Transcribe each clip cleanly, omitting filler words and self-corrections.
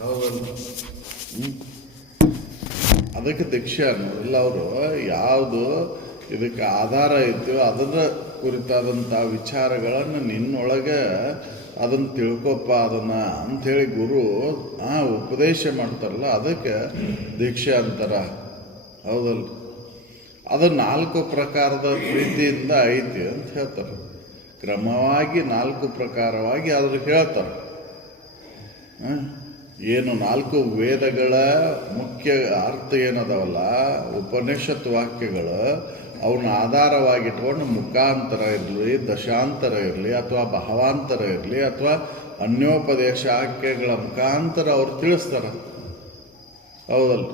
ಹೌದಲ್ಲ. ಅದಕ್ಕೆ ದೀಕ್ಷೆ ಅನ್ನೋದಿಲ್ಲ. ಅವರು ಯಾವುದು ಇದಕ್ಕೆ ಆಧಾರ ಐತೋ ಅದರ ಕುರಿತಾದಂಥ ವಿಚಾರಗಳನ್ನು ನಿನ್ನೊಳಗೆ ಅದನ್ನು ತಿಳ್ಕೊಪ್ಪ ಅದನ್ನು ಅಂಥೇಳಿ ಗುರು ಉಪದೇಶ ಮಾಡ್ತಾರಲ್ಲ, ಅದಕ್ಕೆ ದೀಕ್ಷೆ ಅಂತಾರ. ಹೌದಲ್ಲ. ಅದು 4 ಪ್ರಕಾರದ ಪ್ರೀತಿಯಿಂದ ಐತಿ ಅಂತ ಹೇಳ್ತಾರೆ. ಕ್ರಮವಾಗಿ 4 ಪ್ರಕಾರವಾಗಿ ಅದ್ರ ಹೇಳ್ತಾರೆ. ಏನು 4 ವೇದಗಳ ಮುಖ್ಯ ಅರ್ಥ ಏನದವಲ್ಲ, ಉಪನಿಷತ್ ವಾಕ್ಯಗಳು, ಅವನ್ನ ಆಧಾರವಾಗಿಟ್ಕೊಂಡು ಮುಖಾಂತರ ಇರಲಿ, ದಶಾಂತರ ಇರಲಿ, ಅಥವಾ ಭಾವಾಂತರ ಇರಲಿ, ಅಥವಾ ಅನ್ಯೋಪದೇಶ ವಾಕ್ಯಗಳ ಮುಖಾಂತರ ಅವ್ರು ತಿಳಿಸ್ತಾರೆ. ಹೌದಲ್ಲ.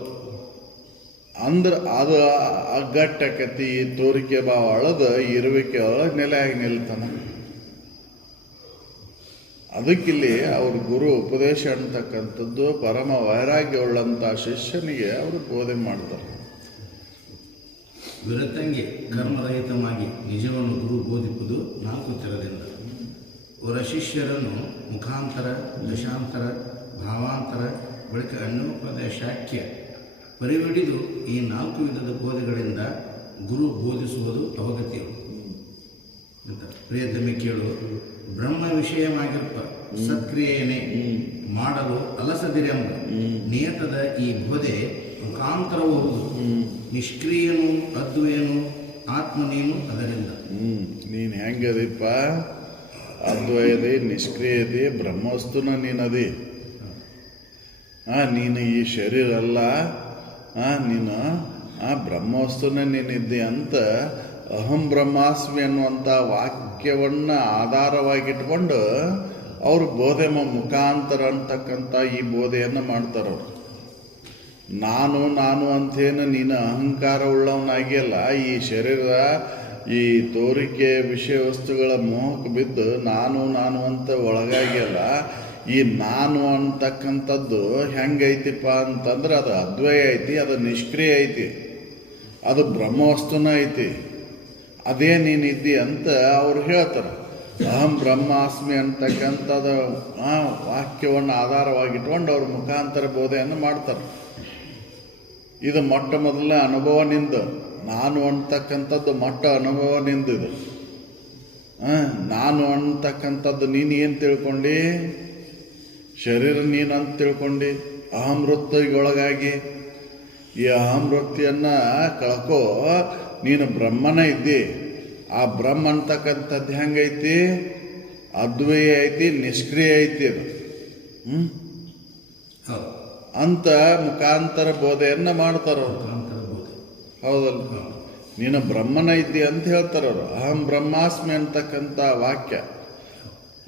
ಅಂದ್ರೆ ಅದು ಅಗ್ಗಟ್ಟಕತಿ ತೋರಿಕೆ ಭಾವ ಅಳದ ಇರುವಿಕೆ ಒಳಗೆ ನೆಲೆಯಾಗಿ ನಿಲ್ತಾನೆ. ಅದಕ್ಕಿಲ್ಲಿ ಅವ್ರ ಗುರು ಉಪದೇಶ ಅಂತಕ್ಕಂಥದ್ದು ಪರಮ ವೈರಾಗ್ಯವುಳ್ಳಂಥ ಶಿಷ್ಯನಿಗೆ ಅವರು ಬೋಧನೆ ಮಾಡ್ತಾರೆ. ವಿರತಂಗೆ ಕರ್ಮರಹಿತವಾಗಿ ನಿಜವನ್ನು ಗುರು ಬೋಧಿಸುವುದು 4 ಥರದಿಂದ. ಅವರ ಶಿಷ್ಯರನ್ನು ಮುಖಾಂತರ, ದಶಾಂತರ, ಭಾವಾಂತರ, ಬಳಿಕ ಅನ್ಯೋಪದೇಶಾಖ್ಯ ಪರಿವಿಡಿದು ಈ 4 ವಿಧದ ಬೋಧೆಗಳಿಂದ ಗುರು ಬೋಧಿಸುವುದು ಅವಗತ್ಯವು ಅಂತ. ಪ್ರಿಯತಮೆ ಕೇಳು, ಬ್ರಹ್ಮ ವಿಷಯವಾಗಿರುವ ಸತ್ಕ್ರಿಯೆಯೇ ಮಾಡಲು ಅಲಸದಿರೆಂಬ ನಿಯತದ ಈ ಬೋಧೆ ಮುಖಾಂತರವೂ ನಿಷ್ಕ್ರಿಯನು, ಅದ್ವಯನು, ಆತ್ಮನೇನು ಅದರಿಂದ. ನೀನು ಹೆಂಗದಿಪ್ಪ? ಅದ್ವಯದಿ, ನಿಷ್ಕ್ರಿಯದಿ, ಬ್ರಹ್ಮವಸ್ತುನ ನೀನದಿ. ನೀನು ಈ ಶರೀರ ಅಲ್ಲ, ನೀನು ಬ್ರಹ್ಮವಸ್ತುನ ನೀನಿದ್ದಿ ಅಂತ ಅಹಂ ಬ್ರಹ್ಮಾಸ್ಮಿ ಅನ್ನುವಂಥ ವಾಕ್ಯವನ್ನು ಆಧಾರವಾಗಿಟ್ಕೊಂಡು ಅವರು ಬೋಧೆ ಮುಖಾಂತರ ಅಂತಕ್ಕಂಥ ಈ ಬೋಧೆಯನ್ನು ಮಾಡ್ತಾರವ್ರು. ನಾನು ಅಂತೇನು ನೀನು ಅಹಂಕಾರ ಉಳ್ಳವನಾಗಿಯಲ್ಲ, ಈ ಶರೀರ ಈ ತೋರಿಕೆ ವಿಷಯ ವಸ್ತುಗಳ ಮೋಹಕ್ಕೆ ಬಿದ್ದು ನಾನು ಅಂತ ಒಳಗಾಗಿಯಲ್ಲ. ಈ ನಾನು ಅಂತಕ್ಕಂಥದ್ದು ಹೆಂಗೈತಿಪ್ಪ ಅಂತಂದ್ರೆ ಅದು ಅದ್ವಯ ಐತಿ, ಅದು ನಿಷ್ಕ್ರಿಯ ಐತಿ, ಅದು ಬ್ರಹ್ಮವಸ್ತುನ ಐತಿ. ಅದೇ ನೀನಿದ್ದಿ ಅಂತ ಅವ್ರು ಹೇಳ್ತಾರೆ. ಅಹಂ ಬ್ರಹ್ಮಾಸ್ಮಿ ಅಂತಕ್ಕಂಥದ್ದು ವಾಕ್ಯವನ್ನು ಆಧಾರವಾಗಿಟ್ಕೊಂಡು ಅವ್ರ ಮುಖಾಂತರ ಬೋಧೆಯನ್ನು ಮಾಡ್ತಾರೆ. ಇದು ಮೊಟ್ಟ ಮೊದಲನೇ ಅನುಭವನಿಂದ, ನಾನು ಅಂತಕ್ಕಂಥದ್ದು ಮೊಟ್ಟ ಅನುಭವನಿಂದಿದು. ನಾನು ಅಂತಕ್ಕಂಥದ್ದು ನೀನು ಏನು ತಿಳ್ಕೊಂಡು? ಶರೀರ ನೀನು ಅಂತ ತಿಳ್ಕೊಂಡು ಅಹಂ ವೃತ್ತಿಗೊಳಗಾಗಿ ಈ ಅಹಂ ವೃತ್ತಿಯನ್ನು ಕಳ್ಕೋ. ನೀನು ಬ್ರಹ್ಮನ ಇದ್ದಿ. ಆ ಬ್ರಹ್ಮ ಅಂತಕ್ಕಂಥದ್ದು ಹೆಂಗೈತಿ? ಅದ್ವಯ ಐತಿ, ನಿಷ್ಕ್ರಿಯ ಐತಿ. ಅದು ಅಂತ ಮುಖಾಂತರ ಬೋಧೆಯನ್ನು ಮಾಡ್ತಾರವ್ರು. ಹೌದಲ್ಲ. ನೀನು ಬ್ರಹ್ಮನ ಇದ್ದಿ ಅಂತ ಹೇಳ್ತಾರವ್ರು. ಅಹಂ ಬ್ರಹ್ಮಾಸ್ಮಿ ಅಂತಕ್ಕಂಥ ವಾಕ್ಯ.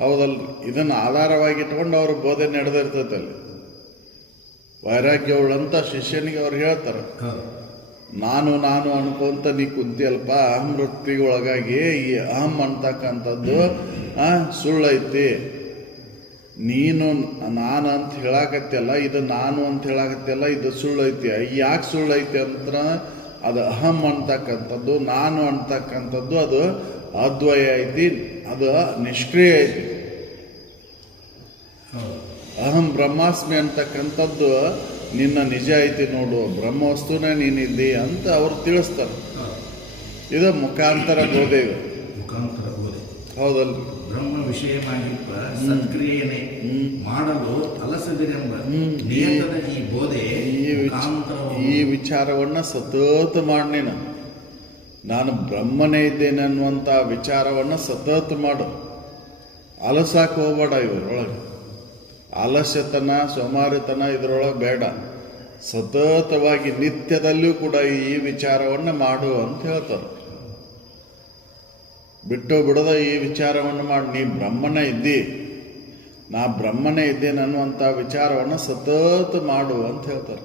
ಹೌದಲ್ಲ. ಇದನ್ನು ಆಧಾರವಾಗಿಟ್ಕೊಂಡು ಅವ್ರ ಬೋಧೆ ನಡೆದಿರ್ತೈತೆ. ಅಲ್ಲಿ ವೈರಾಗ್ಯವುಳ್ಳಂಥ ಶಿಷ್ಯನಿಗೆ ಅವ್ರು ಹೇಳ್ತಾರೆ, ನಾನು ಅನ್ಕೊಂತ ನೀ ಕುಂತಿಯಲ್ಪ, ಅಹಂ ವೃತ್ತಿಗೊಳಗಾಗಿ ಈ ಅಹಂ ಅಂತಕ್ಕಂಥದ್ದು ಸುಳ್ಳೈತಿ. ನೀನು ನಾನು ಅಂತ ಹೇಳಾಕತ್ತಿಯಲ್ಲ, ಇದು ನಾನು ಅಂತ ಹೇಳಾಕತ್ತಿಯಲ್ಲ, ಇದು ಸುಳ್ಳೈತಿ. ಯಾಕೆ ಸುಳ್ಳೈತಿ ಅಂತ, ಅದು ಅಹಂ ಅಂತಕ್ಕಂಥದ್ದು, ನಾನು ಅಂತಕ್ಕಂಥದ್ದು ಅದು ಅದ್ವಯ ಐತಿ, ಅದು ನಿಷ್ಕ್ರಿಯ ಐತಿ. ಅಹಂ ಬ್ರಹ್ಮಾಸ್ಮಿ ಅಂತಕ್ಕಂಥದ್ದು ನಿನ್ನ ನಿಜ ಐತಿ ನೋಡು, ಬ್ರಹ್ಮವಸ್ತುನೇ ನೀನಿದ್ದಿ ಅಂತ ಅವ್ರು ತಿಳಿಸ್ತಾರೆ. ಇದು ಮುಖಾಂತರ ಬೋಧೆ. ಇದು ಮುಖಾಂತರ ಬೋಧೆ. ಹೌದಲ್ಲ. ಬ್ರಹ್ಮ ವಿಷಯವಾಗಿರುವ ಸತ್ಕ್ರಿಯೆಯೇ ಮಾಡಲು ಅಲಸದಿರೆಂಬ ನಿಯತದ ಈ ಬೋಧೆ ಈ ವಿಚಾರವನ್ನು ಸತತ ಮಾಡಿ ನಾನು ಬ್ರಹ್ಮನೇ ಇದ್ದೇನೆ ಅನ್ನುವಂಥ ವಿಚಾರವನ್ನು ಸತತ ಮಾಡು. ಅಲಸಾಕ ಹೋಗ್ಬೇಡ. ಇದ್ರೊಳಗೆ ಆಲಸ್ಯತನ, ಸೋಮಾರಿತನ ಇದರೊಳಗೆ ಬೇಡ. ಸತತವಾಗಿ ನಿತ್ಯದಲ್ಲಿಯೂ ಕೂಡ ಈ ವಿಚಾರವನ್ನು ಮಾಡು ಅಂತ ಹೇಳ್ತಾರೆ. ಬಿಟ್ಟು ಬಿಡದ ಈ ವಿಚಾರವನ್ನು ಮಾಡಿ. ನೀ ಬ್ರಹ್ಮನೇ ಇದ್ದಿ, ನಾ ಬ್ರಹ್ಮನೇ ಇದ್ದೇನೆ ಅನ್ನುವಂಥ ವಿಚಾರವನ್ನು ಸತತ ಮಾಡು ಅಂತ ಹೇಳ್ತಾರೆ.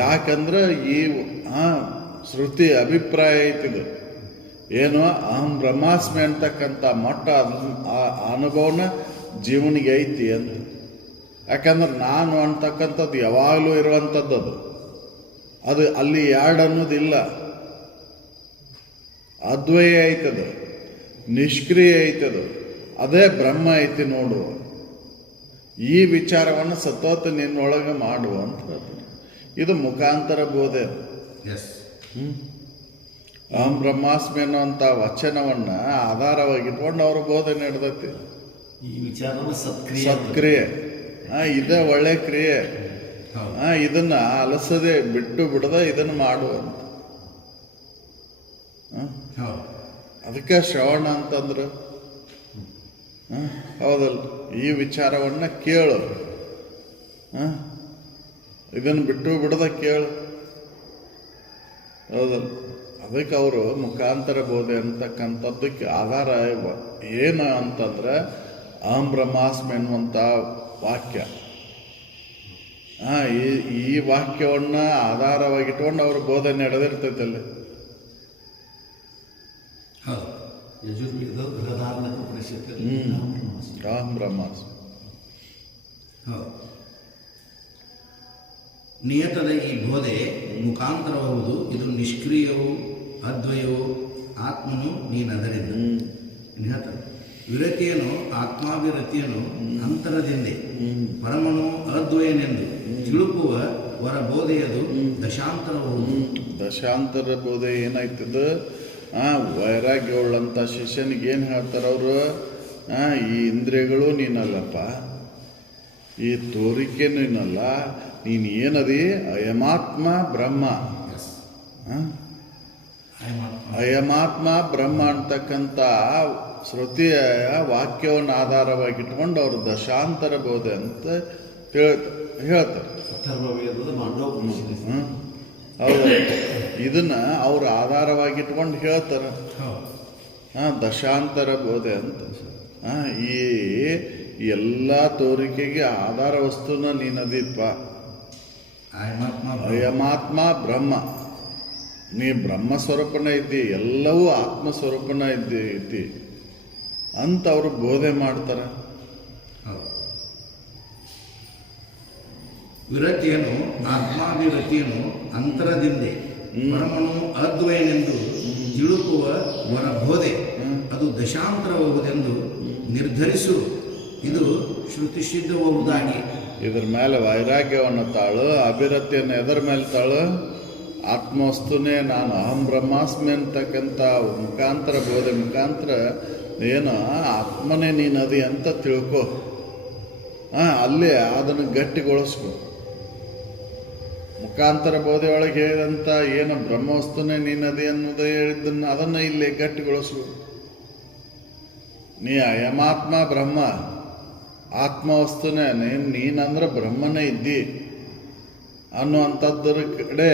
ಯಾಕಂದ್ರೆ ಈ ಶ್ರುತಿ ಅಭಿಪ್ರಾಯ ಐತಿದು ಏನು, ಅಹಂ ಬ್ರಹ್ಮಾಸ್ಮಿ ಅಂತಕ್ಕಂಥ ಮಟ್ಟ ಅನುಭವನ ಜೀವನಿಗೆ ಐತಿ ಅಂತ. ಯಾಕಂದ್ರೆ ನಾನು ಅಂತಕ್ಕಂಥದ್ದು ಯಾವಾಗಲೂ ಇರುವಂಥದ್ದು. ಅದು ಅಲ್ಲಿ ಎರಡು ಅನ್ನೋದಿಲ್ಲ. ಅದ್ವಯ ಐತದು, ನಿಷ್ಕ್ರಿಯ ಐತದು, ಅದೇ ಬ್ರಹ್ಮ ಐತಿ ನೋಡು. ಈ ವಿಚಾರವನ್ನು ಸತತ ನಿನ್ನೊಳಗೆ ಮಾಡು ಅಂತ ಹೇಳ್ತಾರೆ. ಇದು ಮುಖಾಂತರ ಬೋಧೆ. ಎಸ್. ಅಹಂ ಬ್ರಹ್ಮಾಸ್ಮಿ ಅನ್ನುವಂಥ ವಚನವನ್ನು ಆಧಾರವಾಗಿಟ್ಕೊಂಡು ಅವ್ರ ಬೋಧನೆ ನಡೆದೈತಿ. ಈ ವಿಚಾರನ ಸತ್ಕ್ರಿಯೆ, ಇದೇ ಒಳ್ಳೆ ಕ್ರಿಯೆ. ಇದನ್ನ ಅಲಸದೆ ಬಿಟ್ಟು ಬಿಡದ ಇದನ್ನು ಮಾಡುವಂತ. ಅದಕ್ಕೆ ಶ್ರವಣ ಅಂತಂದ್ರೆ ಹೌದಲ್ಲ, ಈ ವಿಚಾರವನ್ನ ಕೇಳು, ಇದನ್ನು ಬಿಟ್ಟು ಬಿಡದ ಕೇಳು, ಹೌದಲ್ಲ. ಅದಕ್ಕೆ ಅವರು ಮುಖಾಂತರ ಬೋಧೆ ಅಂತಕ್ಕಂಥದ್ದಕ್ಕೆ ಆಧಾರ ಏನು ಅಂತಂದ್ರೆ ಅಹಂ ಬ್ರಹ್ಮಾಸ್ಮಿ ಎನ್ನುವಂಥ ವಾಕ್ಯ. ಈ ವಾಕ್ಯವನ್ನು ಆಧಾರವಾಗಿಟ್ಕೊಂಡು ಅವ್ರ ಬೋಧನೆ ನಡೆದಿರ್ತೈತೆ ಅಲ್ಲಿ. ಯಜುರ್ವೇದ ಬೃಹದಾರಣ್ಯಕ ಉಪನಿಷತ್ತು ಅಹಂ ಬ್ರಹ್ಮಾಸ್ಮಿ. ನಿಯತದ ಈ ಬೋಧೆ ಮುಖಾಂತರವಾಗುವುದು. ಇದು ನಿಷ್ಕ್ರಿಯವೂ ಅದ್ವಯವೂ ಆತ್ಮನು ನೀನದರಿಂದ. ನಿಯತ ವಿರತಿಯನ್ನು ಆತ್ಮಾಭಿರತಿಯನ್ನು ಅಂತರದಿಂದೆ ಪರಮನು ಅದ್ವಯನೆಂದು ತಿಳುಕುವ ವರ ಬೋಧೆಯದು ದಶಾಂತರವಾಗುವುದು. ದಶಾಂತರ ಬೋಧೆ ಏನಾಯ್ತದ? ವೈರಾಗ್ಯವುಳ್ಳಂಥ ಶಿಷ್ಯನಿಗೆ ಏನು ಹೇಳ್ತಾರೆ ಅವರು? ಈ ಇಂದ್ರಿಯಗಳು ನೀನಲ್ಲಪ್ಪ, ಈ ತೋರಿಕೆ ನೀನಲ್ಲ, ನೀನು ಏನದಿ ಅಯಮಾತ್ಮ ಬ್ರಹ್ಮ. ಅಯಮಾತ್ಮ ಬ್ರಹ್ಮ ಅಂತಕ್ಕಂಥ ಶ್ರುತಿಯ ವಾಕ್ಯವನ್ನು ಆಧಾರವಾಗಿಟ್ಕೊಂಡು ಅವರು ದಶಾಂತರ ಬೋಧೆ ಅಂತ ಹೇಳ್ತಾರೆ. ಹೌದು, ಇದನ್ನ ಅವ್ರ ಆಧಾರವಾಗಿಟ್ಕೊಂಡು ಹೇಳ್ತಾರೆ. ದಶಾಂತರ ಬೋಧೆ ಅಂತ. ಈ ಎಲ್ಲ ತೋರಿಕೆಗೆ ಆಧಾರ ವಸ್ತುನ ನೀನದೀಪ. ಅಯಮಾತ್ಮ ಬ್ರಹ್ಮ, ನೀ ಬ್ರಹ್ಮ ಸ್ವರೂಪನ ಇದ್ದಿ, ಎಲ್ಲವೂ ಆತ್ಮ ಸ್ವರೂಪನ ಇದ್ದಿ ಅಂತ ಅವರು ಬೋಧೆ ಮಾಡ್ತಾರೆ. ವಿರತಿಯನ್ನು ಆತ್ಮಾಭಿರತಿಯನ್ನು ಅಂತರದಿಂದೆ ಪರಮನು ಅದ್ವಯನೆಂದು ತಿಳುಕುವ ವರ ಬೋಧೆ ಅದು ದಶಾಂತರವಾಗುವುದೆಂದು ನಿರ್ಧರಿಸು. ಇದು ಶ್ರುತಿಸಿದ್ಧವಾಗುವುದಾಗಿ. ಇದ್ರ ಮೇಲೆ ವೈರಾಗ್ಯವನ್ನು ತಾಳು, ಅಭಿರತಿಯನ್ನು ಎದರ ಮೇಲೆ ತಾಳು? ಆತ್ಮವಸ್ತುನೇ ನಾನು ಅಹಂ ಬ್ರಹ್ಮಾಸ್ಮಿ ಅಂತಕ್ಕಂಥ ಮುಖಾಂತರ ಬೋಧೆ ಮುಖಾಂತರ ಏನು ಆತ್ಮನೇ ನೀನದಿ ಅಂತ ತಿಳ್ಕೊ. ಅಲ್ಲೇ ಅದನ್ನು ಗಟ್ಟಿಗೊಳಿಸ್ಕೊ. ಮುಖಾಂತರ ಬೋಧೆ ಒಳಗೆ ಹೇಳಿದಂಥ ಏನು ಬ್ರಹ್ಮವಸ್ತುನೇ ನೀನದಿ ಅನ್ನೋದು ಹೇಳಿದ್ದನ್ನು ಅದನ್ನು ಇಲ್ಲಿ ಗಟ್ಟಿಗೊಳಿಸ್ಕೊ. ನೀ ಅಯಮಾತ್ಮ ಬ್ರಹ್ಮ, ಆತ್ಮವಸ್ತುನೇ ನೀನಂದ್ರೆ ಬ್ರಹ್ಮನೇ ಇದ್ದಿ ಅನ್ನುವಂಥದ್ರ ಕಡೆ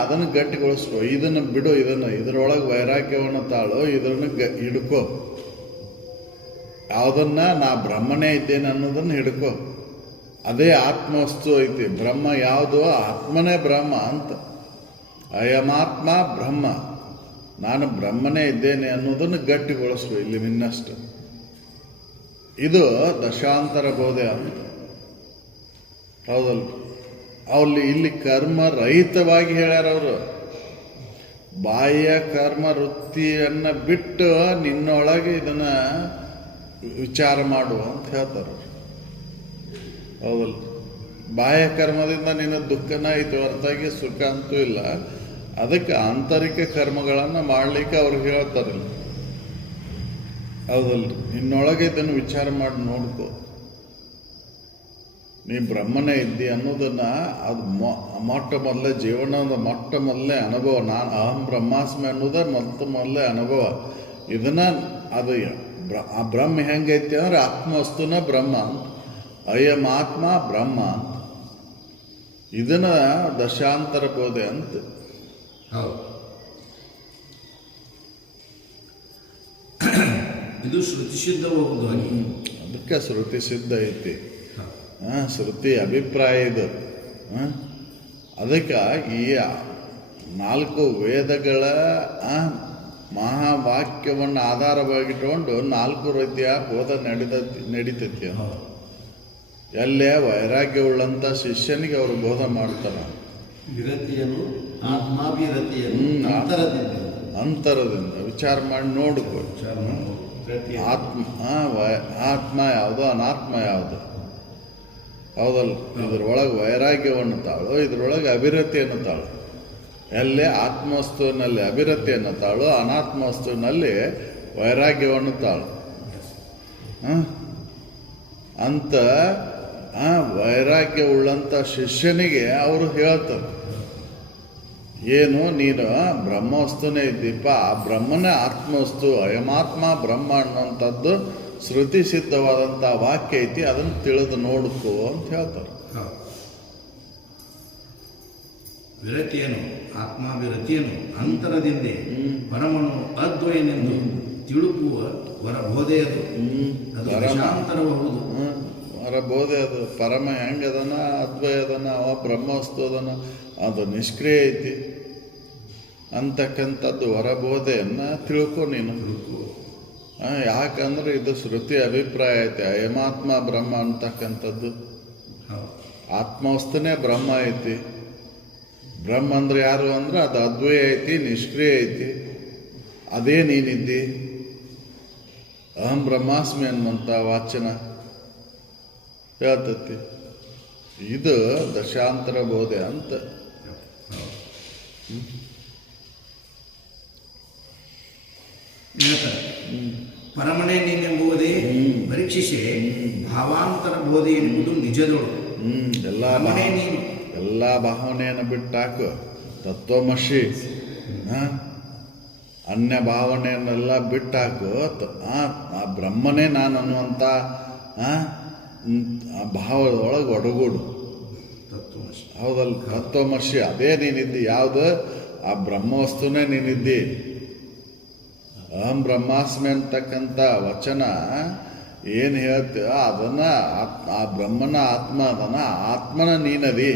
ಅದನ್ನು ಗಟ್ಟಿಗೊಳಿಸ್ಕೊ. ಇದನ್ನು ಬಿಡು, ಇದರೊಳಗೆ ವೈರಾಗ್ಯವನ್ನು ತಾಳು, ಇದನ್ನು ಹಿಡ್ಕೊ. ಯಾವುದನ್ನ ನಾ ಬ್ರಹ್ಮನೇ ಇದ್ದೇನೆ ಅನ್ನೋದನ್ನು ಹಿಡ್ಕೊ. ಅದೇ ಆತ್ಮವಸ್ತು ಐತಿ. ಬ್ರಹ್ಮ ಯಾವುದು? ಆತ್ಮನೇ ಬ್ರಹ್ಮ ಅಂತ. ಅಯಮಾತ್ಮ ಬ್ರಹ್ಮ, ನಾನು ಬ್ರಹ್ಮನೇ ಇದ್ದೇನೆ ಅನ್ನೋದನ್ನು ಗಟ್ಟಿಗೊಳಿಸ್ಕೊ ಇಲ್ಲಿ ಇನ್ನಷ್ಟು. ಇದು ದಶಾಂತರ ಬೋಧೆ ಅಂತ. ಹೌದಲ್ಲ? ಇಲ್ಲಿ ಕರ್ಮ ರಹಿತವಾಗಿ ಹೇಳ್ಯಾರ ಅವರು. ಬಾಹ್ಯ ಕರ್ಮ ವೃತ್ತಿಯನ್ನು ಬಿಟ್ಟು ನಿನ್ನೊಳಗೆ ಇದನ್ನ ವಿಚಾರ ಮಾಡು ಅಂತ ಹೇಳ್ತಾರೆ. ಹೌದಲ್ಲ? ಬಾಹ್ಯ ಕರ್ಮದಿಂದ ನಿನ್ನ ದುಃಖನ ಐತೆ ಹೊರತಾಗಿ ಸುಖ ಅಂತೂ ಇಲ್ಲ. ಅದಕ್ಕೆ ಆಂತರಿಕ ಕರ್ಮಗಳನ್ನು ಮಾಡಲಿಕ್ಕೆ ಅವ್ರಿಗೆ ಹೇಳ್ತಾರಿಲ್ಲ. ಹೌದಲ್ಲ? ನಿನ್ನೊಳಗೆ ಇದನ್ನು ವಿಚಾರ ಮಾಡಿ ನೋಡ್ಕೋ. ನೀ ಬ್ರಹ್ಮನೇ ಇದ್ದಿ ಅನ್ನೋದನ್ನ ಅದು ಮೊಟ್ಟ ಮೊದಲೇ ಜೀವನದ ಮೊಟ್ಟ ಮೊದಲೇ ಅನುಭವ. ನಾನು ಅಹಂ ಬ್ರಹ್ಮಾಸ್ಮಿ ಅನ್ನೋದ ಮೊದಲೇ ಅನುಭವ. ಇದನ್ನ ಅದು ಆ ಬ್ರಹ್ಮ ಹೆಂಗೈತಿ ಅಂದ್ರೆ ಆತ್ಮವಸ್ತುನ ಬ್ರಹ್ಮ ಅಂತ. ಅಯಂ ಆತ್ಮ ಬ್ರಹ್ಮ ಅಂತ. ಇದನ್ನ ದಶಾಂತರ ಬೋಧೆ ಅಂತ. ಇದು ಶ್ರುತಿ ಸಿದ್ಧವಾಗುವುದಾಗಿ. ಅದಕ್ಕೆ ಶ್ರುತಿ ಸಿದ್ಧ ಐತಿ. ಶ್ರುತಿ ಅಭಿಪ್ರಾಯ ಇದು. ಅದಕ್ಕೆ ಈ 4 ವೇದಗಳ ಮಹಾವಾಕ್ಯವನ್ನು ಆಧಾರವಾಗಿಟ್ಕೊಂಡು 4 ರೀತಿಯ ಬೋಧ ನಡೀತೈತಿ. ಎಲ್ಲೇ ವೈರಾಗ್ಯವುಳ್ಳಂಥ ಶಿಷ್ಯನಿಗೆ ಅವರು ಬೋಧ ಮಾಡ್ತಾರೆ. ವಿರತಿಯನ್ನು ಆತ್ಮಾಭಿರತಿಯನ್ನು ಅಂತರದಿಂದ ವಿಚಾರ ಮಾಡಿ ನೋಡ್ಕೊ. ಆತ್ಮ ಯಾವುದು, ಅನಾತ್ಮ ಯಾವುದು, ಹೌದಲ್ಲ, ಇದ್ರೊಳಗೆ ವೈರಾಗ್ಯವನ್ನು ತಾಳು, ಇದ್ರೊಳಗೆ ಅಭಿರತಿಯನ್ನು ತಾಳು. ಎಲ್ಲಿ ಆತ್ಮವಸ್ತುವಿನಲ್ಲಿ ಅಭಿರತಿಯನ್ನು ತಾಳು, ಅನಾತ್ಮ ವಸ್ತುವಿನಲ್ಲಿ ವೈರಾಗ್ಯವನ್ನು ತಾಳು. ಅಂತ ವೈರಾಗ್ಯ ಉಳ್ಳಂಥ ಶಿಷ್ಯನಿಗೆ ಅವರು ಹೇಳ್ತಾರೆ, ಏನು ನೀನು ಬ್ರಹ್ಮವಸ್ತುನೇ ಇದ್ದೀಪ, ಆ ಬ್ರಹ್ಮನೇ ಆತ್ಮವಸ್ತು, ಅಯಮಾತ್ಮ ಬ್ರಹ್ಮ ಅನ್ನುವಂಥದ್ದು ಶ್ರುತಿ ಸಿದ್ಧವಾದಂಥ ವಾಕ್ಯ ಐತಿ, ಅದನ್ನು ತಿಳಿದು ನೋಡ್ಕೋ ಅಂತ ಹೇಳ್ತಾರೆ. ವಿರತಿಯನ್ನು, ಆತ್ಮಾಭಿರತಿಯನ್ನು ಅಂತರದಿಂದೆ ಪರಮನು ಅದ್ವಯನೆಂದು ತಿಳುಕುವ ವರಬೋಧೆಯದು. ಅದು ದಶಾಂತರಬಹುದು. ವರಬೋಧೆ ಅದು ಪರಮ ಹೆಂಗದನ, ಅದ್ವಯದನ, ಅವ ಬ್ರಹ್ಮವಸ್ತು ಅದನ, ಅದು ನಿಷ್ಕ್ರಿಯ ಐತಿ ಅಂತಕ್ಕಂಥದ್ದು ಹೊರಬೋಧೆಯನ್ನು ತಿಳ್ಕೊ ನೀನು. ಯಾಕಂದ್ರೆ ಇದು ಶ್ರುತಿ ಅಭಿಪ್ರಾಯ ಐತಿ. ಅಯಮಾತ್ಮ ಬ್ರಹ್ಮ ಅಂತಕ್ಕಂಥದ್ದು ಆತ್ಮವಸ್ತುನೇ ಬ್ರಹ್ಮ ಐತಿ. ಬ್ರಹ್ಮ ಅಂದ್ರೆ ಯಾರು ಅಂದ್ರೆ ಅದು ಅದ್ವಯ ಐತಿ, ನಿಷ್ಕ್ರಿಯ ಐತಿ. ಅದೇ ನೀನಿದ್ದಿ. ಅಹಂ ಬ್ರಹ್ಮಾಸ್ಮಿ ಅನ್ನುವಂಥ ವಾಚನ ಹೇಳ್ತತಿ. ಇದು ದಶಾಂತರ ಬೋಧೆ ಅಂತ. ಪರಮನೇ ನೀನೆಂಬುವುದೇ ಪರೀಕ್ಷಿಸೆ ಭಾವಾಂತರ ಬೋಧೆ ಎನ್ನುವುದು ನಿಜದೋಳು. ಎಲ್ಲ ಭಾವನೆಯನ್ನು ಬಿಟ್ಟಾಕು. ತತ್ವಮಸಿ ಅನ್ಯ ಭಾವನೆಯನ್ನೆಲ್ಲ ಬಿಟ್ಟಾಕು. ಆ ಬ್ರಹ್ಮನೇ ನಾನು ಅನ್ನುವಂಥ ಆ ಭಾವದೊಳಗೆ ಒಡಗೂಡು. ಹೌದಲ್ಲ, ತತ್ವಮಸಿ ಅದೇ ನೀನಿದ್ದಿ. ಯಾವುದು? ಆ ಬ್ರಹ್ಮವಸ್ತುನೇ ನೀನಿದ್ದಿ. ಅಹಂ ಬ್ರಹ್ಮಾಸ್ಮಿ ಅಂತಕ್ಕಂಥ ವಚನ ಏನು ಹೇಳ್ತೀವ ಅದನ್ನ ಆ ಬ್ರಹ್ಮನ ಆತ್ಮ ಅದನ್ನ, ಆತ್ಮನ ನೀನದಿ.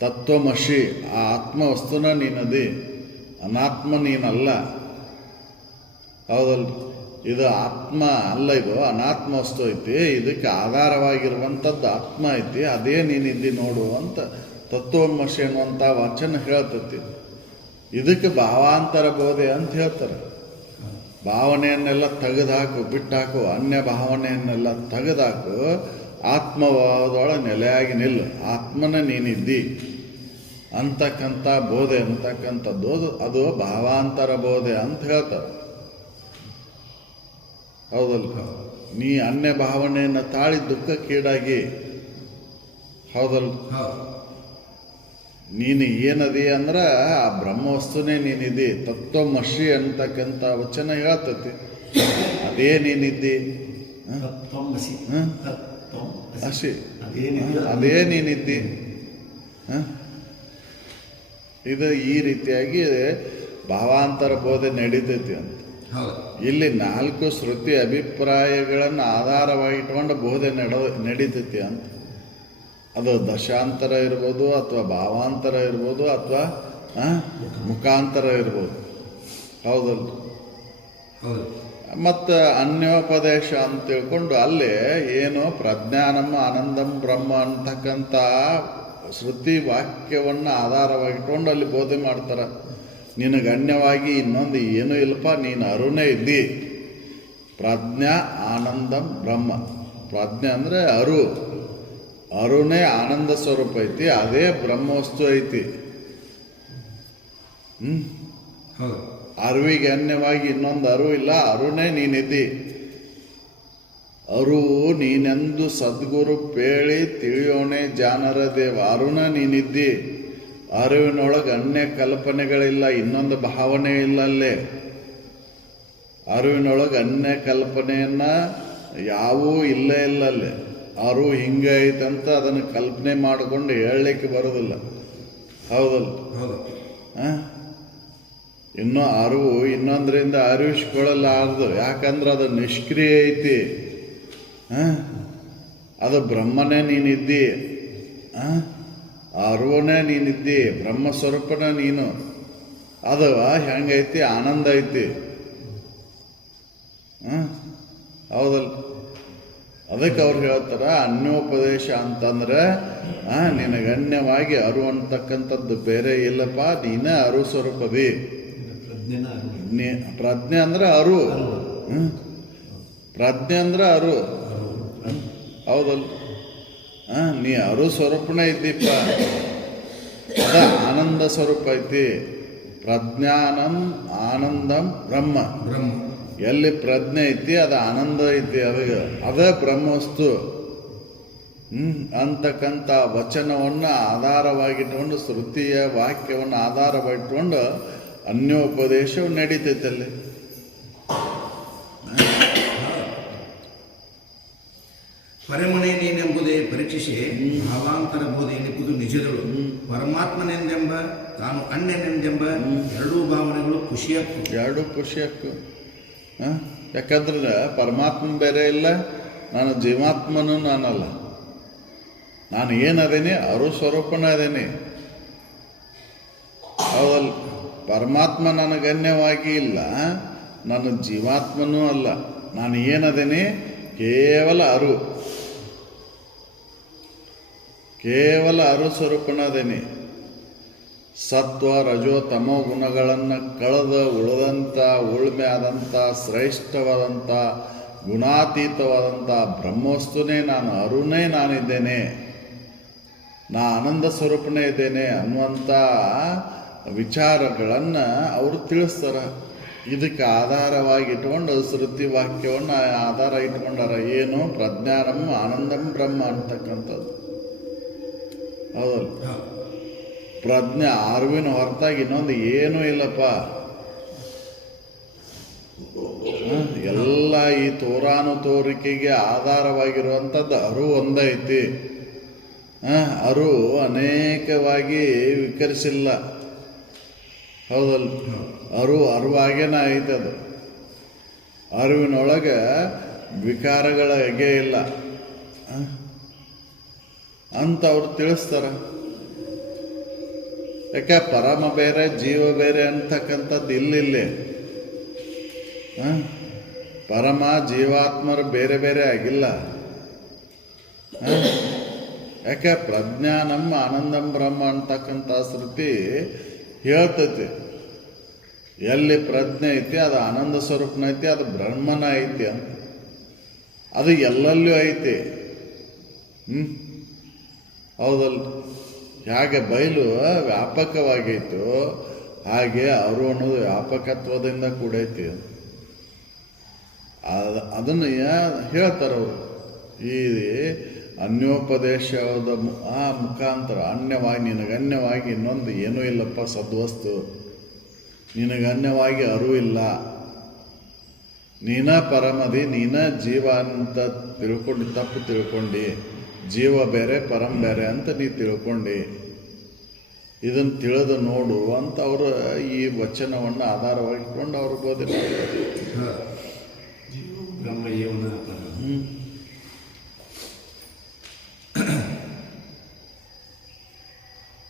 ತತ್ವಮಸಿ ಆ ಆತ್ಮ ವಸ್ತುನ ನೀನದಿ, ಅನಾತ್ಮ ನೀನಲ್ಲ. ಹೌದಲ್ಲ, ಇದು ಆತ್ಮ ಅಲ್ಲ, ಇದು ಅನಾತ್ಮ ವಸ್ತು ಐತಿ. ಇದಕ್ಕೆ ಆಧಾರವಾಗಿರುವಂಥದ್ದು ಆತ್ಮ ಐತಿ, ಅದೇ ನೀನಿದ್ದಿ ನೋಡು ಅಂತ ತತ್ವಮಸಿ ಅನ್ನುವಂಥ ವಚನ ಹೇಳ್ತತಿ. ಇದಕ್ಕೆ ಭಾವಾಂತರ ಬೋಧೆ ಅಂತ ಹೇಳ್ತಾರೆ. ಭಾವನೆಯನ್ನೆಲ್ಲ ತೆಗೆದುಹಾಕು, ಬಿಟ್ಟಾಕು. ಅನ್ಯ ಭಾವನೆಯನ್ನೆಲ್ಲ ತೆಗೆದುಹಾಕು. ಆತ್ಮವಾದೊಳಗೆ ನೆಲೆಯಾಗಿ ನಿಲ್ಲು. ಆತ್ಮನ ನೀನಿದ್ದಿ ಅಂತಕ್ಕಂಥ ಬೋಧೆ ಅಂತಕ್ಕಂಥದ್ದು ಅದು ಭಾವಾಂತರ ಬೋಧೆ ಅಂತ ಹೇಳ್ತಾರೆ. ಹೌದಲ್ಲ, ನೀ ಅನ್ಯ ಭಾವನೆಯನ್ನು ತಾಳಿ ದುಃಖಕ್ಕೀಡಾಗಿ, ಹೌದಲ್ಲ, ನೀನು ಏನದಿ ಅಂದ್ರೆ ಆ ಬ್ರಹ್ಮವಸ್ತುನೇ ನೀನಿದ್ದಿ. ತತ್ವಮಸಿ ಅಂತಕ್ಕಂಥ ವಚನ ಹೇಳ್ತತಿ. ಅದೇ ನೀನಿದ್ದಿ. ಹಸಿ ಅದೇ ನೀನಿದ್ದಿ. ಇದು ಈ ರೀತಿಯಾಗಿ ಭಾವಾಂತರ ಬೋಧೆ ನಡೀತೈತಿ ಅಂತ. ಇಲ್ಲಿ 4 ಶ್ರುತಿ ಅಭಿಪ್ರಾಯಗಳನ್ನು ಆಧಾರವಾಗಿಟ್ಕೊಂಡು ಬೋಧೆ ನಡೀತೈತಿ ಅಂತ. ಅದು ದಶಾಂತರ ಇರ್ಬೋದು, ಅಥವಾ ಭಾವಾಂತರ ಇರ್ಬೋದು, ಅಥವಾ ಮುಖಾಂತರ ಇರ್ಬೋದು. ಹೌದಲ್ಲ. ಮತ್ತು ಅನ್ಯೋಪದೇಶ ಅಂತ ತಿಳ್ಕೊಂಡು ಅಲ್ಲೇ ಏನು ಪ್ರಜ್ಞಾನಂ ಆನಂದಂ ಬ್ರಹ್ಮ ಅಂತಕ್ಕಂಥ ಶ್ರುತಿ ವಾಕ್ಯವನ್ನು ಆಧಾರವಾಗಿಟ್ಕೊಂಡು ಅಲ್ಲಿ ಬೋಧೆ ಮಾಡ್ತಾರೆ. ನಿನಗೆ ಅನ್ಯವಾಗಿ ಇನ್ನೊಂದು ಏನೂ ಇಲ್ಲಪ್ಪ, ನೀನು ಅರುಣೇ ಇದ್ದಿ. ಪ್ರಜ್ಞಾ ಆನಂದಂ ಬ್ರಹ್ಮ. ಪ್ರಜ್ಞೆ ಅಂದರೆ ಅರುಣೇ ಆನಂದ ಸ್ವರೂಪ ಐತಿ, ಅದೇ ಬ್ರಹ್ಮವಸ್ತು ಐತಿ. ಅರಿವಿಗೆ ಅನ್ಯವಾಗಿ ಇನ್ನೊಂದು ಅರಿವು ಇಲ್ಲ, ಅರುಣೇ ನೀನಿದ್ದಿ. ಅರು ನೀನೆಂದು ಸದ್ಗುರು ಪೇಳಿ ತಿಳಿಯೋಣೆ ಜಾನರ ದೇವ. ಅರುಣ ನೀನಿದ್ದಿ. ಅರಿವಿನೊಳಗೆ ಅನ್ಯ ಕಲ್ಪನೆಗಳಿಲ್ಲ, ಇನ್ನೊಂದು ಭಾವನೆ ಇಲ್ಲ. ಅಲ್ಲೇ ಅರಿವಿನೊಳಗೆ ಅನ್ಯ ಕಲ್ಪನೆಯನ್ನ ಯಾವೂ ಇಲ್ಲೇ ಇಲ್ಲ. ಅಲ್ಲೇ ಅರು ಹಿಂಗೆ ಐತಂತ ಅದನ್ನು ಕಲ್ಪನೆ ಮಾಡಿಕೊಂಡು ಹೇಳಲಿಕ್ಕೆ ಬರೋದಿಲ್ಲ. ಹೌದಲ್ಲ. ಇನ್ನೂ ಅರಿವು ಇನ್ನೊಂದರಿಂದ ಅರಿವಿಸ್ಕೊಳ್ಳಲಾರದು. ಯಾಕಂದ್ರೆ ಅದು ನಿಷ್ಕ್ರಿಯ ಐತಿ. ಅದು ಬ್ರಹ್ಮನೇ ನೀನಿದ್ದಿ. ಅರಿವನೇ ನೀನಿದ್ದಿ, ಬ್ರಹ್ಮಸ್ವರೂಪನ ನೀನು. ಅದು ಹೆಂಗೈತಿ? ಆನಂದ ಐತಿ. ಹೌದಲ್ಲ. ಅದಕ್ಕೆ ಅವ್ರು ಹೇಳ್ತಾರ ಅನ್ಯೋಪದೇಶ ಅಂತಂದ್ರೆ ನಿನಗನ್ಯವಾಗಿ ಅರು ಅಂತಕ್ಕಂಥದ್ದು ಬೇರೆ ಇಲ್ಲಪ್ಪ, ನೀನೇ ಅರು ಸ್ವರೂಪದಿ. ಪ್ರಜ್ಞೆ ಅಂದ್ರೆ ಅರು. ಪ್ರಜ್ಞೆ ಅಂದ್ರೆ ಅರು. ಹೌದಲ್ಲ. ನೀ ಅರು ಸ್ವರೂಪನೇ ಇದ್ದೀಪ. ಅದ ಆನಂದ ಸ್ವರೂಪ ಐತಿ. ಪ್ರಜ್ಞಾನಂ ಆನಂದಂ ಬ್ರಹ್ಮ. ಬ್ರಹ್ಮ ಎಲ್ಲಿ ಪ್ರಜ್ಞೆ ಐತಿ ಅದು ಆನಂದ ಐತಿ. ಅದೇ ಬ್ರಹ್ಮವಸ್ತು ಅಂತಕ್ಕಂಥ ವಚನವನ್ನು ಆಧಾರವಾಗಿಟ್ಕೊಂಡು, ಶ್ರುತಿಯ ವಾಕ್ಯವನ್ನು ಆಧಾರವಾಗಿಟ್ಕೊಂಡು ಅನ್ಯೋಪದೇಶವು ನಡೀತೈತೆ ಅಲ್ಲಿ. ಪರಮನೆ ನೀನೆಂಬುದೇ ಪರೀಕ್ಷಿಸಿ ಭಾವಾಂತರ ಬೋಧೆ ಎನ್ನುವುದು ನಿಜದಳು. ಪರಮಾತ್ಮನೆಂದೆಂಬ ತಾನು ಅಣ್ಣನೆಂದೆಂಬ ಎರಡೂ ಭಾವನೆಗಳು ಎರಡೂ ಖುಷಿಯಕ್ಕು. ಯಾಕಂದ್ರೆ ಪರಮಾತ್ಮ ಬೇರೆ ಇಲ್ಲ, ನಾನು ಜೀವಾತ್ಮನೂ ನಾನಲ್ಲ. ನಾನು ಏನದೇನೆ ಅರು ಸ್ವರೂಪನ ಅದೇನೆ. ಹೌದಲ್ಲ? ಪರಮಾತ್ಮ ನನಗನ್ಯವಾಗಿ ಇಲ್ಲ, ನಾನು ಜೀವಾತ್ಮನೂ ಅಲ್ಲ. ನಾನು ಏನದೇನೆ ಕೇವಲ ಅರು ಸ್ವರೂಪನದೇನೆ. ಸತ್ವ ರಜೋ ತಮೋ ಗುಣಗಳನ್ನು ಕಳೆದ ಉಳಿದಂಥ ಉಳ್ಮೆ ಆದಂಥ ಶ್ರೇಷ್ಠವಾದಂಥ ಗುಣಾತೀತವಾದಂಥ ಬ್ರಹ್ಮವಸ್ತುನೇ ನಾನು, ಅರುನೇ ನಾನಿದ್ದೇನೆ, ನಾ ಆನಂದ ಸ್ವರೂಪನೇ ಇದ್ದೇನೆ ಅನ್ನುವಂಥ ವಿಚಾರಗಳನ್ನು ಅವರು ತಿಳಿಸ್ತಾರೆ. ಇದಕ್ಕೆ ಆಧಾರವಾಗಿ ಇಟ್ಕೊಂಡು ಶ್ರುತಿ ವಾಕ್ಯವನ್ನು ಆಧಾರ ಇಟ್ಕೊಂಡಾರ. ಏನು? ಪ್ರಜ್ಞಾನಂ ಆನಂದಂ ಬ್ರಹ್ಮ ಅಂತಕ್ಕಂಥದ್ದು. ಹೌದಲ್ಲ? ಪ್ರಜ್ಞೆ ಅರಿವಿನ ಹೊರತಾಗಿ ಇನ್ನೊಂದು ಏನೂ ಇಲ್ಲಪ್ಪ. ಎಲ್ಲ ಈ ತೋರಾನು ತೋರಿಕೆಗೆ ಆಧಾರವಾಗಿರುವಂಥದ್ದು ಅರು ಒಂದೈತಿ. ಅರು ಅನೇಕವಾಗಿ ವಿಕರಿಸಿಲ್ಲ. ಹೌದಲ್ಲ? ಅರುವಾಗೇನ ಐತದು. ಅರಿವಿನೊಳಗೆ ವಿಕಾರಗಳ ಹೆಗೆ ಇಲ್ಲ ಅಂತ ಅವ್ರು ತಿಳಿಸ್ತಾರ. ಯಾಕೆ? ಪರಮ ಬೇರೆ ಜೀವ ಬೇರೆ ಅಂತಕ್ಕಂಥದ್ದು ಇಲ್ಲಿ ಪರಮ ಜೀವಾತ್ಮರು ಬೇರೆ ಬೇರೆ ಆಗಿಲ್ಲ. ಯಾಕೆ? ಪ್ರಜ್ಞಾನಂ ಆನಂದಂ ಬ್ರಹ್ಮ ಅಂತಕ್ಕಂಥ ಶ್ರುತಿ ಹೇಳ್ತೈತಿ. ಎಲ್ಲಿ ಪ್ರಜ್ಞೆ ಐತಿ ಅದು ಆನಂದ ಸ್ವರೂಪನ ಐತಿ, ಅದು ಬ್ರಹ್ಮನ ಐತಿ ಅಂತ. ಅದು ಎಲ್ಲೆಲ್ಲೂ ಐತಿ. ಹೌದಲ್ಲ? ಹೇಗೆ ಬಯಲು ವ್ಯಾಪಕವಾಗೈತು ಹಾಗೆ ಅರು ಅನ್ನೋದು ವ್ಯಾಪಕತ್ವದಿಂದ ಕೂಡೈತಿ. ಅದನ್ನು ಹೇಳ್ತಾರೆ ಅವರು. ಈ ಅನ್ಯೋಪದೇಶದ ಮುಖಾಂತರ ಅನ್ಯವಾಗಿ, ನಿನಗನ್ಯವಾಗಿ ಇನ್ನೊಂದು ಏನೂ ಇಲ್ಲಪ್ಪ ಸದ್ವಸ್ತು, ನಿನಗನ್ಯವಾಗಿ ಅರು ಇಲ್ಲ, ನೀನ ಪರಮದಿ, ನೀನ ಜೀವ ಅಂತ ತಿಳ್ಕೊಂಡು ತಪ್ಪು ತಿಳ್ಕೊಂಡು, ಜೀವ ಬೇರೆ ಪರಂ ಬೇರೆ ಅಂತ ನೀ ತಿಳ್ಕೊಂಡು, ಇದನ್ನು ತಿಳಿದು ನೋಡು ಅಂತ ಅವರು ಈ ವಚನವನ್ನು ಆಧಾರವಾಗಿಟ್ಕೊಂಡು ಅವರು ಬೋಧನೆ ಮಾಡ್ತಾರೆ. ಬ್ರಹ್ಮ ಏವನ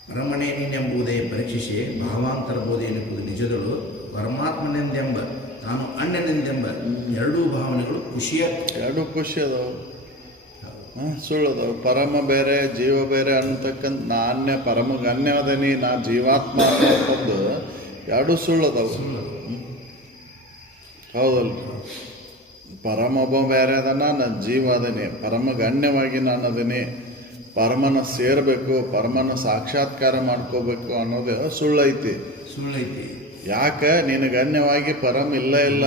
ಪರಮನೆ ನೀನೆಂಬುದೇ ಪರೀಕ್ಷಿಸಿ ಭಾವಾಂತರ ಬೋಧೆ ಎನ್ನುವುದು ನಿಜದಳು. ಪರಮಾತ್ಮನೆಂದೆಂಬ ತಾನು ಅಣ್ಣನೆಂದೆಂಬ ಎರಡೂ ಭಾವನೆಗಳು ಎರಡೂ ಖುಷಿ ಅದಾವು. ಸುಳ್ಳದವು. ಪರಮ ಬೇರೆ ಜೀವ ಬೇರೆ ಅನ್ನತಕ್ಕಂಥ ನಾಣ್ಯ ಪರಮಗೆ ಅನ್ಯದನಿ, ನಾ ಜೀವಾತ್ಮ ಅಂತಂದು ಎರಡೂ ಸುಳ್ಳದವು. ಹೌದಲ್ಲ? ಪರಮೊಬ್ಬ ಬೇರೆ ಅದನ್ನ, ನನ್ನ ಜೀವ ಅದನಿ, ಪರಮಗೆ ಅನ್ಯವಾಗಿ ನಾನು ಅದನಿ, ಪರಮನ ಸೇರಬೇಕು, ಪರಮನ ಸಾಕ್ಷಾತ್ಕಾರ ಮಾಡ್ಕೋಬೇಕು ಅನ್ನೋದು ಸುಳ್ಳೈತಿ. ಯಾಕೆ? ನಿನಗೆ ಅನ್ಯವಾಗಿ ಪರಮ ಇಲ್ಲ.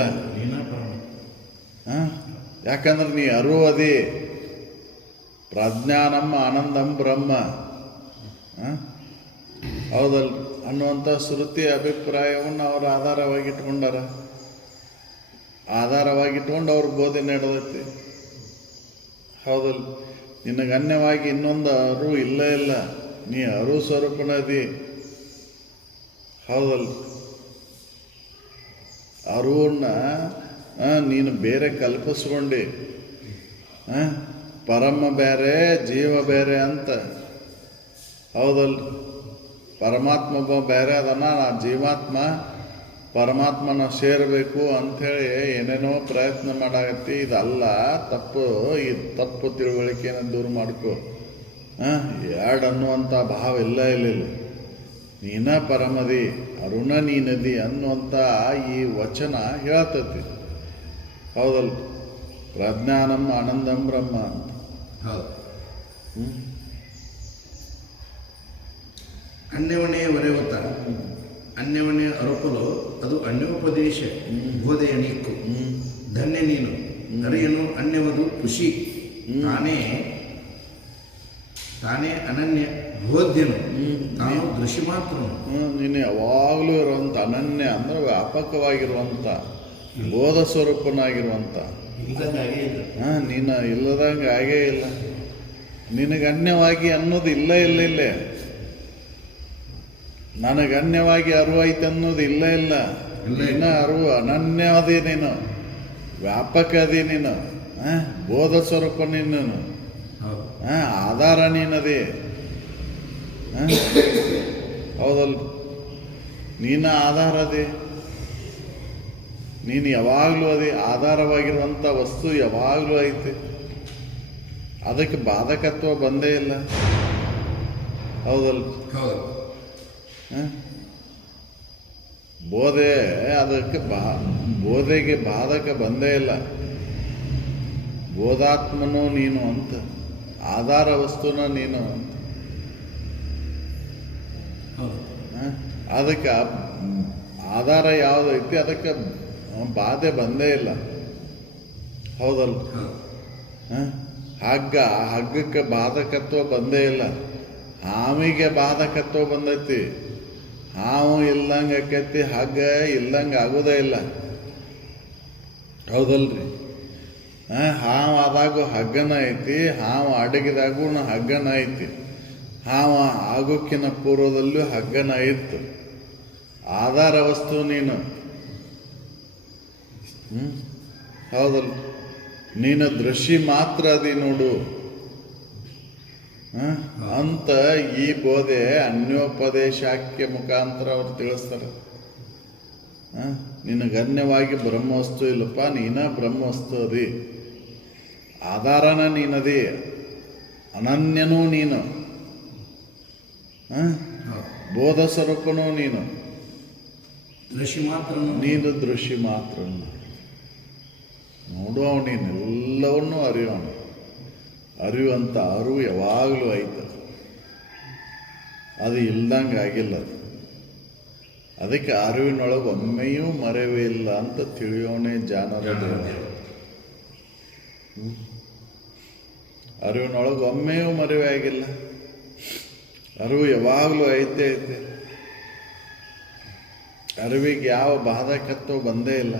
ಯಾಕಂದ್ರೆ ನೀ ಅರುವದಿ. ಪ್ರಜ್ಞಾನಂ ಆನಂದಂ ಬ್ರಹ್ಮ. ಹೌದಲ್ ಅನ್ನುವಂಥ ಶ್ರುತಿ ಅಭಿಪ್ರಾಯವನ್ನು ಅವರು ಆಧಾರವಾಗಿಟ್ಕೊಂಡಾರ. ಆಧಾರವಾಗಿಟ್ಕೊಂಡು ಅವ್ರ ಬೋಧನೆ ನಡೆದೈತಿ. ಹೌದಲ್? ನಿನಗೆ ಅನ್ಯವಾಗಿ ಇನ್ನೊಂದು ಅರು ಇಲ್ಲ, ನೀ ಅರು ಸ್ವರೂಪನದಿ. ಹೌದಲ್? ಅರುವನ್ನ ನೀನು ಬೇರೆ ಕಲ್ಪಿಸ್ಕೊಂಡಿ, ಪರಮ ಬೇರೆ ಜೀವ ಬೇರೆ ಅಂತ. ಹೌದಲ್? ಪರಮಾತ್ಮ ಒಬ್ಬ ಬೇರೆ ಅದನ್ನ, ನಾ ಜೀವಾತ್ಮ ಪರಮಾತ್ಮನ ಸೇರಬೇಕು ಅಂಥೇಳಿ ಏನೇನೋ ಪ್ರಯತ್ನ ಮಾಡಾಗತ್ತಿ. ಇದಲ್ಲ, ತಪ್ಪು. ಈ ತಪ್ಪು ತಿಳುವಳಿಕೆಯನ್ನು ದೂರ ಮಾಡ್ಕೊ. ಎರಡು ಅನ್ನುವಂಥ ಭಾವ ಇಲ್ಲ. ನೀನ ಪರಮದಿ, ಅರುಣ ನೀನದಿ ಅನ್ನುವಂಥ ಈ ವಚನ ಹೇಳ್ತತಿ. ಹೌದಲ್ಲ? ಪ್ರಜ್ಞಾನಂ ಆನಂದಂ ಬ್ರಹ್ಮ ಅಂತ. ಹೌದು. ಅನ್ಯವನೇ ಒರೆಯುತ್ತ ಅನ್ಯವನೇ ಅರುಪಲು ಅದು ಅನ್ಯೋಪದೇಶ ಬೋಧೆಯ ನೀಕು ಧನ್ಯ ನೀನು ಅರಿಯನು ಅನ್ಯವದು ಖುಷಿ ತಾನೇ ಅನನ್ಯ ಬೋಧ್ಯನು ತಾನು ದೃಶ್ಯ ಮಾತ್ರ ನೀನು ಯಾವಾಗಲೂ ಇರುವಂಥ ಅನನ್ಯ ಅಂದರೆ ವ್ಯಾಪಕವಾಗಿರುವಂಥ ಬೋಧ ಸ್ವರೂಪನಾಗಿರುವಂಥ ಇಲ್ಲದಾಗೆ ಇಲ್ಲ. ನೀನು ಇಲ್ಲದಂಗೆ ಆಗೇ ಇಲ್ಲ. ನಿನಗೆ ಅನ್ಯವಾಗಿ ಅನ್ನೋದು ಇಲ್ಲೇ ನನಗೆ ಅನ್ಯವಾಗಿ ಅರಿವು ಐತೆ ಅನ್ನೋದು ಇಲ್ಲ ನೀನು ಅರಿವು ಅನನ್ಯ ಅದೇ ನೀನು, ವ್ಯಾಪಕ ಅದೇ ನೀನು, ಬೋಧ ಸ್ವರೂಪ ನೀನು, ಆಧಾರ ನೀನದೇ. ಹೌದಲ್ಲ, ನೀನು ಆಧಾರ ಅದೇ. ನೀನು ಯಾವಾಗಲೂ ಅದೇ ಆಧಾರವಾಗಿರುವಂಥ ವಸ್ತು ಯಾವಾಗಲೂ ಐತೆ. ಅದಕ್ಕೆ ಬಾಧಕತ್ವ ಬಂದೇ ಇಲ್ಲ. ಹೌದಲ್ಲ, ಬೋಧೆ ಅದಕ್ಕೆ ಬೋಧೆಗೆ ಬಾಧಕ ಬಂದೇ ಇಲ್ಲ. ಬೋಧಾತ್ಮನೂ ನೀನು ಅಂತ, ಆಧಾರ ವಸ್ತುನ ನೀನು ಅಂತ. ಅದಕ್ಕೆ ಆಧಾರ ಯಾವುದೈತಿ ಅದಕ್ಕೆ ಬಾಧೆ ಬಂದೇ ಇಲ್ಲ. ಹೌದಲ್ಲ, ಹಗ್ಗಕ್ಕೆ ಬಾಧಕತ್ವ ಬಂದೇ ಇಲ್ಲ. ಹಾವಿಗೆ ಬಾಧಕತ್ವ ಬಂದೈತಿ. ಹಾವು ಇಲ್ಲಂಗೆ ಆಕೈತಿ, ಹಗ್ಗ ಇಲ್ಲಂಗೆ ಆಗೋದೇ ಇಲ್ಲ. ಹೌದಲ್ರಿ, ಹಾವು ಆದಾಗೂ ಹಗ್ಗನ ಐತಿ, ಹಾವು ಅಡಗಿದಾಗೂ ಹಗ್ಗನ ಐತಿ. ಹಾವು ಆಗೋಕ್ಕಿನ ಪೂರ್ವದಲ್ಲೂ ಹಗ್ಗನ ಇತ್ತು. ಆಧಾರ ವಸ್ತು ನೀನು. ಹೌದಲ್ಲ, ನೀನು ದೃಶ್ಯ ಮಾತ್ರ ಅದಿ ನೋಡು ಅಂತ ಈ ಬೋಧೆ ಅನ್ಯೋಪದೇಶಾಖ್ಯ ಮುಖಾಂತರ ಅವ್ರು ತಿಳಿಸ್ತಾರೆ. ನಿನಗನ್ಯವಾಗಿ ಬ್ರಹ್ಮವಸ್ತು ಇಲ್ಲಪ್ಪ, ನೀನ ಬ್ರಹ್ಮವಸ್ತು ಅದಿ, ಆಧಾರನ ನೀನದಿ, ಅನನ್ಯನೂ ನೀನು, ಬೋಧ ಸ್ವರೂಪನೂ ನೀನು, ದೃಶ್ಯ ಮಾತ್ರ ನೀನು ದೃಶ್ಯ ಮಾತ್ರ. ನೋಡುವ ನೀನೆಲ್ಲವನ್ನೂ ಅರಿಯೋಣ. ಅರಿಯುವಂಥ ಅರಿವು ಯಾವಾಗಲೂ ಐತೆ. ಅದು ಇಲ್ದಂಗೆ ಆಗಿಲ್ಲ. ಅದಕ್ಕೆ ಅರಿವಿನೊಳಗೆ ಒಮ್ಮೆಯೂ ಮರೆವೇ ಇಲ್ಲ ಅಂತ ತಿಳಿಯೋಣೆ ಜಾನರ ದೇವ. ಅರಿವಿನೊಳಗೆ ಒಮ್ಮೆಯೂ ಮರೆವೇ ಆಗಿಲ್ಲ. ಅರಿವು ಯಾವಾಗಲೂ ಐತೆ. ಅರಿವಿಗೆ ಯಾವ ಬಾಧಕತ್ವ ಬಂದೇ ಇಲ್ಲ.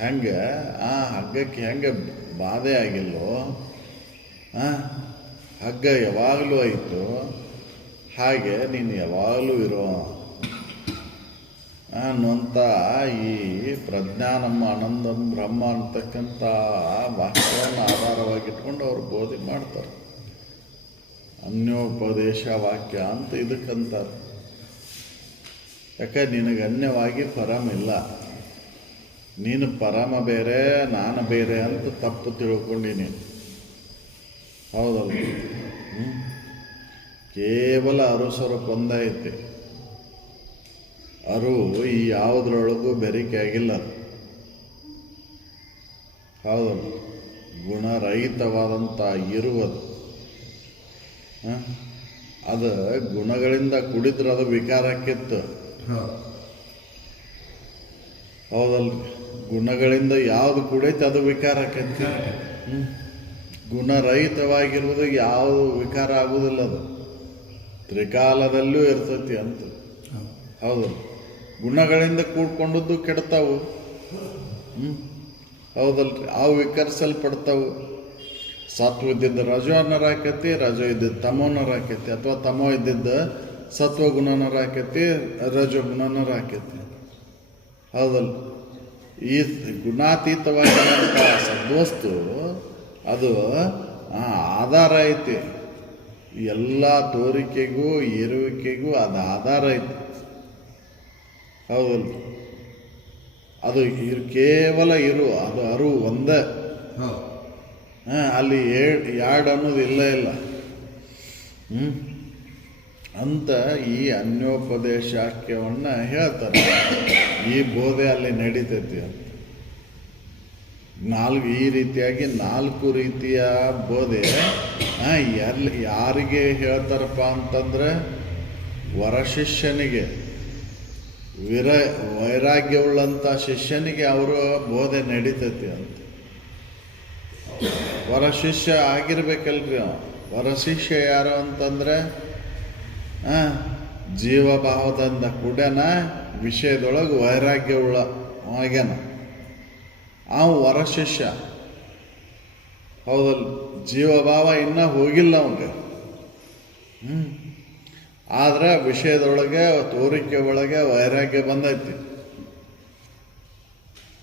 ಹೆಂಗೆ ಆ ಹಗ್ಗಕ್ಕೆ ಹೆಂಗೆ ಬಾಧೆ ಆಗಿಲ್ಲೋ, ಹಗ್ಗ ಯಾವಾಗಲೂ ಐತು, ಹಾಗೆ ನೀನು ಯಾವಾಗಲೂ ಇರೋ ಅನ್ನುವಂಥ ಈ ಪ್ರಜ್ಞಾನಮ್ಮ ಆನಂದಂ ಬ್ರಹ್ಮ ಅಂತಕ್ಕಂಥ ವಾಕ್ಯವನ್ನು ಆಧಾರವಾಗಿಟ್ಕೊಂಡು ಅವರು ಬೋಧೆ ಮಾಡ್ತಾರೆ. ಅನ್ಯೋಪದೇಶ ವಾಕ್ಯ ಅಂತ ಇದಕ್ಕಂತಾರೆ. ಯಾಕೆ ನಿನಗೆ ಅನ್ಯವಾಗಿ ಪರಮ ಇಲ್ಲ. ನೀನು ಪರಮ ಬೇರೆ, ನಾನು ಬೇರೆ ಅಂತ ತಪ್ಪು ತಿಳ್ಕೊಂಡೀನಿ. ಹೌದಲ್ಲ, ಕೇವಲ ಅರು ಸ್ವರೂಪ ಒಂದೈತಿ. ಅರು ಈ ಯಾವುದ್ರೊಳಗೂ ಬೆರಿಕೆ ಆಗಿಲ್ಲ. ಹೌದಲ್ಲ, ಗುಣರಹಿತವಾದಂಥ ಇರುವುದು. ಅದು ಗುಣಗಳಿಂದ ಕುಡಿದ್ರೆ ಅದು ವಿಕಾರಕ್ಕಿತ್ತು. ಹೌದಲ್ರಿ, ಗುಣಗಳಿಂದ ಯಾವುದು ಕುಡೈತೆ ಅದು ವಿಕಾರಕ್ಕಿತ್ತು. ಗುಣರಹಿತವಾಗಿರುವುದು ಯಾವುದು ವಿಕಾರ ಆಗುವುದಿಲ್ಲ. ಅದು ತ್ರಿಕಾಲದಲ್ಲೂ ಇರ್ತೈತಿ ಅಂತ. ಹೌದಲ್ಲ, ಗುಣಗಳಿಂದ ಕೂಡ್ಕೊಂಡದ್ದು ಕೆಡ್ತಾವು. ಹೌದಲ್ರಿ, ಅವು ವಿಕರಿಸಲ್ಪಡ್ತಾವು. ಸತ್ವ ಇದ್ದಿದ್ದು ರಜೋ ಅನ್ನರಾಕೈತಿ, ರಜೋ ಇದ್ದಿದ್ದು ತಮೋನರಾಕೈತಿ, ಅಥವಾ ತಮೋ ಇದ್ದಿದ್ದು ಸತ್ವಗುಣನರಾಕೈತಿ, ರಜೋ ಗುಣನರಾಕೈತಿ. ಹೌದಲ್ಲ, ಈ ಗುಣಾತೀತವಾಗಿರುವಂಥ ಸದ್ವಸ್ತು ಅದು ಆಧಾರ ಐತಿ. ಎಲ್ಲ ತೋರಿಕೆಗೂ ಇರುವಿಕೆಗೂ ಅದು ಆಧಾರ ಐತಿ. ಹೌದಲ್ಲ, ಅದು ಕೇವಲ ಅದು ಅರು ಒಂದೇ. ಅಲ್ಲಿ ಎರಡು ಅನ್ನೋದು ಇಲ್ಲ. ಅಂತ ಈ ಅನ್ಯೋಪದೇಶಾಖ್ಯವನ್ನು ಹೇಳ್ತಾರೆ. ಈ ಬೋಧೆ ಅಲ್ಲಿ ನಡೀತೈತಿ ಅಂತ. ಈ ರೀತಿಯಾಗಿ 4 ರೀತಿಯ ಬೋಧೆ ಯಾರಿಗೆ ಹೇಳ್ತಾರಪ್ಪ ಅಂತಂದ್ರೆ ವರಶಿಷ್ಯನಿಗೆ, ವೈರಾಗ್ಯವುಳ್ಳಂಥ ಶಿಷ್ಯನಿಗೆ ಅವರು ಬೋಧೆ ನಡೀತೈತಿ ಅಂತ. ವರಶಿಷ್ಯ ಆಗಿರ್ಬೇಕಲ್ರಿ ಅವ. ವರಶಿಷ್ಯ ಯಾರು ಅಂತಂದ್ರೆ ಜೀವಭಾವದಿಂದ ಕೂಡ್ಯಾನ, ವಿಷಯದೊಳಗೆ ವೈರಾಗ್ಯವುಳ್ಳ ಆಗ್ಯಾನ, ಅವ ವರಶಿಷ್ಯ. ಹೌದಲ್ಲ, ಜೀವಭಾವ ಇನ್ನೂ ಹೋಗಿಲ್ಲ ಅವಂಗೆ. ಆದ್ರೆ ವಿಷಯದೊಳಗೆ ತೋರಿಕೆ ಒಳಗೆ ವೈರಾಗ್ಯ ಬಂದೈತಿ.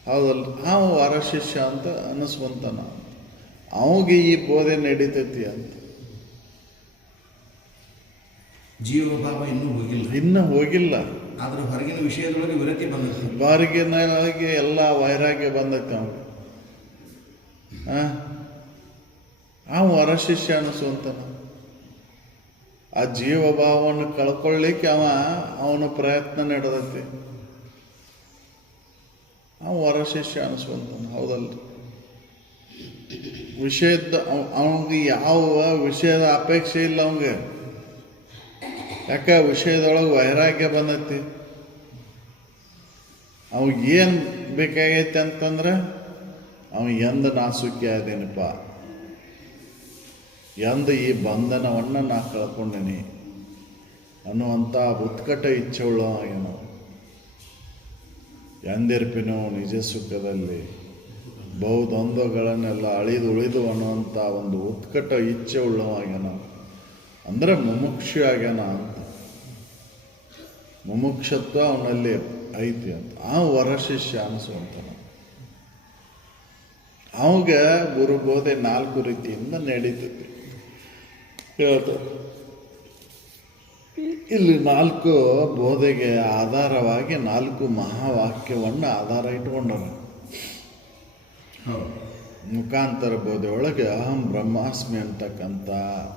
ಹೌದಲ್ಲ, ಅವ ವರಶಿಷ್ಯ ಅಂತ ಅನ್ನಿಸ್ಕೊಂತಾನ. ಅವಂಗೆ ಈ ಬೋಧೆ ನಡೀತೈತಿ ಅಂತ. ಜೀವಭಾವ ಇನ್ನೂ ಹೋಗಿಲ್ಲ. ಆದ್ರೆ ಹೊರಗಿನ ವಿಷಯದೊಳಗೆ ವಿರಕ್ತಿ ಬಂದೈತಿ. ಹೊರಗಿನೊಳಗೆ ಎಲ್ಲ ವೈರಾಗ್ಯ ಬಂದೈತಿ ಅವ್ನಿಗೆ. ಅವ ವರಶಿಷ್ಯ ಅನ್ನಿಸುವಂತಾನ. ಆ ಜೀವಭಾವವನ್ನು ಕಳ್ಕೊಳ್ಳಿಕ್ಕೆ ಅವನ ಪ್ರಯತ್ನ ನಡೆದೈತಿ. ಅವ ವರಶಿಷ್ಯ ಅನ್ನಿಸುವಂತಾನ. ಹೌದಲ್ರಿ? ವಿಷಯದ ಅವನಿಗೆ ಯಾವ ವಿಷಯದ ಅಪೇಕ್ಷೆ ಇಲ್ಲ ಅವಂಗೆ. ಯಾಕೆ? ವಿಷಯದೊಳಗೆ ವೈರಾಗ್ಯ ಬಂದೈತಿ. ಅವಾಗೇನು ಬೇಕಾಗೈತೆ ಅಂತಂದ್ರೆ ಎಂದ ನಾ ಸುಖಿ ಆದೇನಪ್ಪ, ಎಂದ ಈ ಬಂಧನವನ್ನು ನಾ ಕಳ್ಕೊಂಡೇನಿ ಅನ್ನುವಂಥ ಉತ್ಕಟ ಇಚ್ಛೆ ಉಳ್ಳವನು. ಎಂದಿರ್ಪಿನೋ ನಿಜ ಸುಖದಲ್ಲಿ ಬಹುದ್ವಂದ್ವಗಳನ್ನೆಲ್ಲ ಉಳಿದು ಅನ್ನುವಂಥ ಒಂದು ಉತ್ಕಟ ಇಚ್ಛೆ ಉಳ್ಳವಾಗ್ಯಾನ. ಅಂದರೆ ಮುಮುಕ್ಷು ಆಗ್ಯಾನ ಅಂತ. ಮುಮುಕ್ಷತ್ವ ಅವನಲ್ಲಿ ಐತಿ ಅಂತ. ಆ ವರಶಿಷ್ಯ ಅನಿಸುವಂತಾನ. ಅವಾಗ ಗುರುಬೋಧೆ 4 ರೀತಿಯಿಂದ ನಡೀತೈತಿ ಹೇಳ್ತಾರೆ. ಇಲ್ಲಿ 4 ಬೋಧೆಗೆ ಆಧಾರವಾಗಿ 4 ಮಹಾವಾಕ್ಯವನ್ನು ಆಧಾರ ಇಟ್ಕೊಂಡಾರ. ಮುಖಾಂತರ ಬೋಧೆ ಒಳಗೆ ಅಹಂ ಬ್ರಹ್ಮಾಸ್ಮಿ ಅಂತಕ್ಕಂಥ